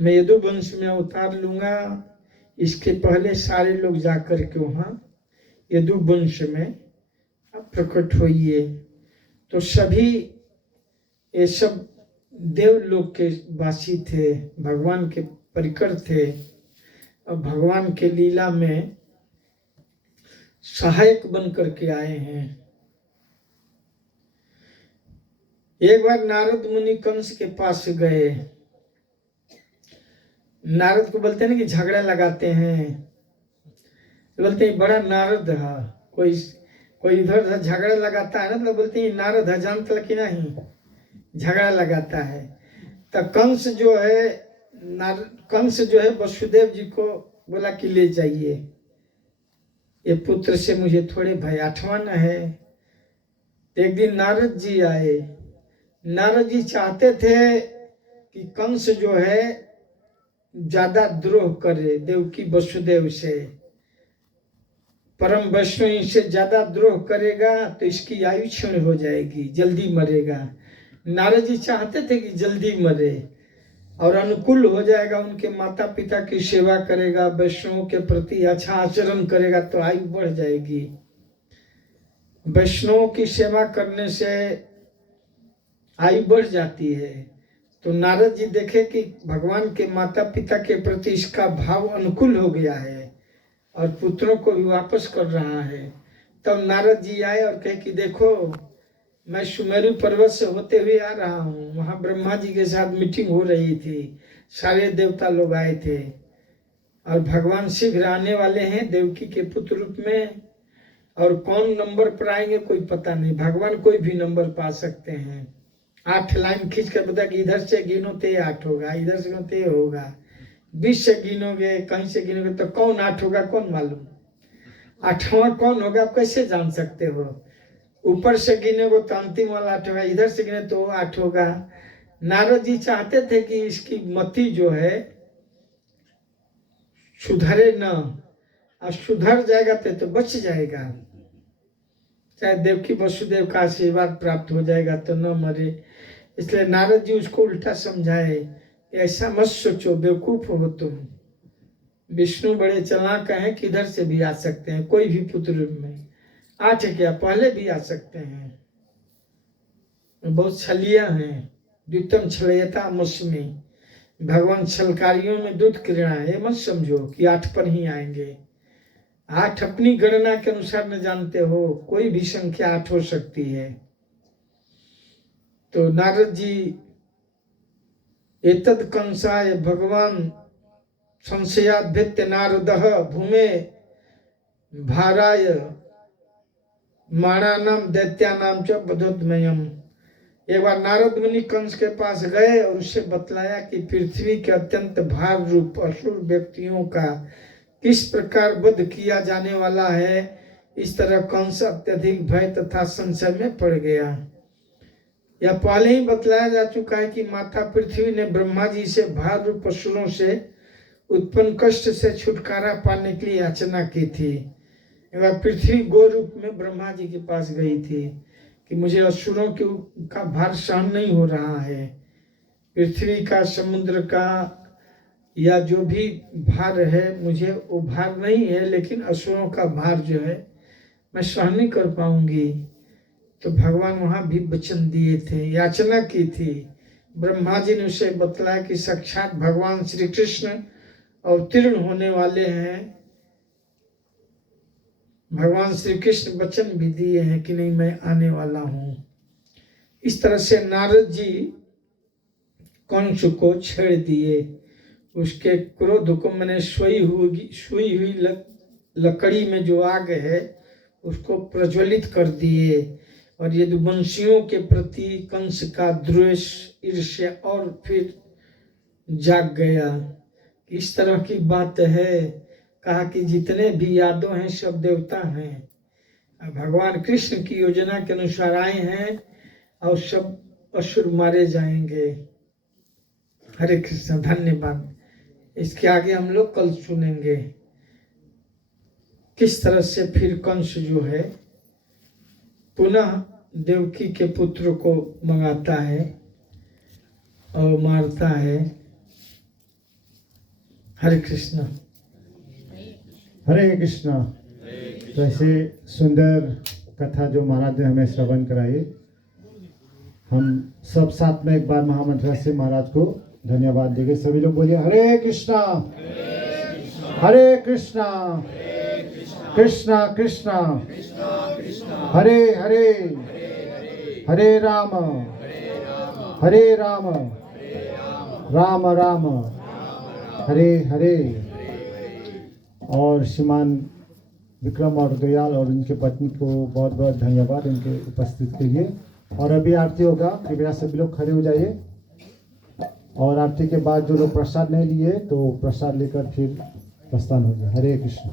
मैं यदुवंश में अवतार लूंगा, इसके पहले सारे लोग जाकर के वहाँ यदुवंश में प्रकट होइए। तो सभी ये सब देवलोक के वासी थे, भगवान के परिकर थे, और भगवान के लीला में सहायक बन करके आए हैं। एक बार नारद मुनि कंस के पास गए, नारद को बोलते हैं ना कि झगड़ा लगाते हैं, तो बोलते हैं बड़ा नारद है। कोई इधर उधर झगड़ा लगाता है ना, तो बोलते हैं नारद है, जानता कि नहीं झगड़ा लगाता है। तो कंस जो है वसुदेव जी को बोला कि ले जाइए, ये पुत्र से मुझे थोड़े भय, 8वां है। एक दिन नारद जी आए, नारद जी चाहते थे कि कंस जो है ज्यादा द्रोह करे देवकी वसुदेव से, परम वैष्णव से ज्यादा द्रोह करेगा तो इसकी आयु क्षीण हो जाएगी, जल्दी मरेगा। नारद जी चाहते थे कि जल्दी मरे और अनुकूल हो जाएगा, उनके माता पिता की सेवा करेगा, वैष्णवों के प्रति अच्छा आचरण करेगा तो आयु बढ़ जाएगी। वैष्णवों की सेवा करने से आयु बढ़ जाती है। तो नारद जी देखे कि भगवान के माता पिता के प्रति इसका भाव अनुकूल हो गया है और पुत्रों को भी वापस कर रहा है। तब नारद जी आए और कहे कि देखो मैं सुमेरु पर्वत से होते हुए आ रहा हूँ, वहाँ ब्रह्मा जी के साथ मीटिंग हो रही थी, सारे देवता लोग आए थे और भगवान शीघ्र आने वाले हैं देवकी के पुत्र रूप में। और कौन नंबर पर आएंगे कोई पता नहीं, भगवान कोई भी नंबर पा सकते हैं। 8 लाइन खींच कर बता कि इधर से गिनोते 8 होगा, इधर से गिनोते होगा, 20 से गिनोगे, कहीं से गिनोगे तो कौन 8 होगा कौन मालूम, 8वां कौन होगा आप कैसे जान सकते हो। ऊपर से गिनोगे तो अंतिम वाला 8 होगा, इधर से गिने तो 8 होगा। नारद जी चाहते थे कि इसकी मति जो है सुधरे न, और सुधर जाएगा तो बच जाएगा, चाहे देवकी वसुदेव का आशीर्वाद प्राप्त हो जाएगा तो न मरे। इसलिए नारद जी उसको उल्टा समझाए, ऐसा मत सोचो, बेवकूफ हो तुम, विष्णु बड़े चालाक हैं, किधर से भी आ सकते हैं, कोई भी पुत्र में 8 क्या पहले भी आ सकते हैं, बहुत छलिया हैं, द्वितम छलयता मौसमी, भगवान छलकारियों में दूध किरणा है, मत समझो कि 8 पर ही आएंगे। 8 अपनी गणना के अनुसार न जानते हो, कोई भी संख्या 8 हो सकती है। तो नारद जी एतद कंसाय भगवान संशयाद्भित्य नारदः भूमे भाराय माणानाम दैत्यानाम च बधोद्मयम। एक बार नारद मुनि कंस के पास गए और उससे बतलाया कि पृथ्वी के अत्यंत भार रूप असुर व्यक्तियों का किस प्रकार वध किया जाने वाला है, इस तरह कंस अत्यधिक भय तथा संशय में पड़ गया। यह पहले ही बतलाया जा चुका है कि माता पृथ्वी ने ब्रह्मा जी से भार रूप असुरों से उत्पन्न कष्ट से छुटकारा पाने के लिए याचना की थी। वह पृथ्वी गो रूप में ब्रह्मा जी के पास गई थी कि मुझे असुरों का भार सहन नहीं हो रहा है। पृथ्वी का, समुद्र का या जो भी भार है, मुझे वो भार नहीं है, लेकिन असुरों का भार जो है मैं सहन नहीं कर पाऊंगी। तो भगवान वहां भी वचन दिए थे, याचना की थी। ब्रह्मा जी ने उसे बतलाया कि साक्षात भगवान श्री कृष्ण अवतीर्ण होने वाले हैं। भगवान श्री कृष्ण वचन भी दिए हैं कि नहीं, मैं आने वाला हूं। इस तरह से नारद जी कंस को छेड़ दिए। उसके क्रोध को, मैंने सुई हुई लकड़ी में जो आग है उसको प्रज्वलित कर दिए। और यदुवंशियों के प्रति कंस का द्वेष, ईर्ष्या और फिर जाग गया। इस तरह की बात है। कहा कि जितने भी यादव हैं सब देवता हैं, भगवान कृष्ण की योजना के अनुसार आए हैं और सब असुर मारे जाएंगे। हरे कृष्ण, धन्यवाद। इसके आगे हम लोग कल सुनेंगे किस तरह से फिर कंस जो है पुनः देवकी के पुत्र को मंगाता है और मारता है। हरे कृष्ण, हरे कृष्णा। तो ऐसे सुंदर कथा जो महाराज ने हमें श्रवण कराई, हम सब साथ में एक बार महामंत्र से महाराज को धन्यवाद देंगे। सभी लोग बोलिए हरे कृष्णा, हरे कृष्णा, कृष्णा कृष्णा, हरे हरे, हरे राम, हरे राम, राम राम, हरे हरे। और श्रीमान विक्रम और दयाल और उनके पत्नी को बहुत बहुत धन्यवाद उनके उपस्थित के लिए। और अभी आरती होगा, कृपया सभी लोग खड़े हो जाइए। और आरती के बाद जो लोग प्रसाद नहीं लिए तो प्रसाद लेकर फिर प्रस्थान हो जाए। हरे कृष्ण।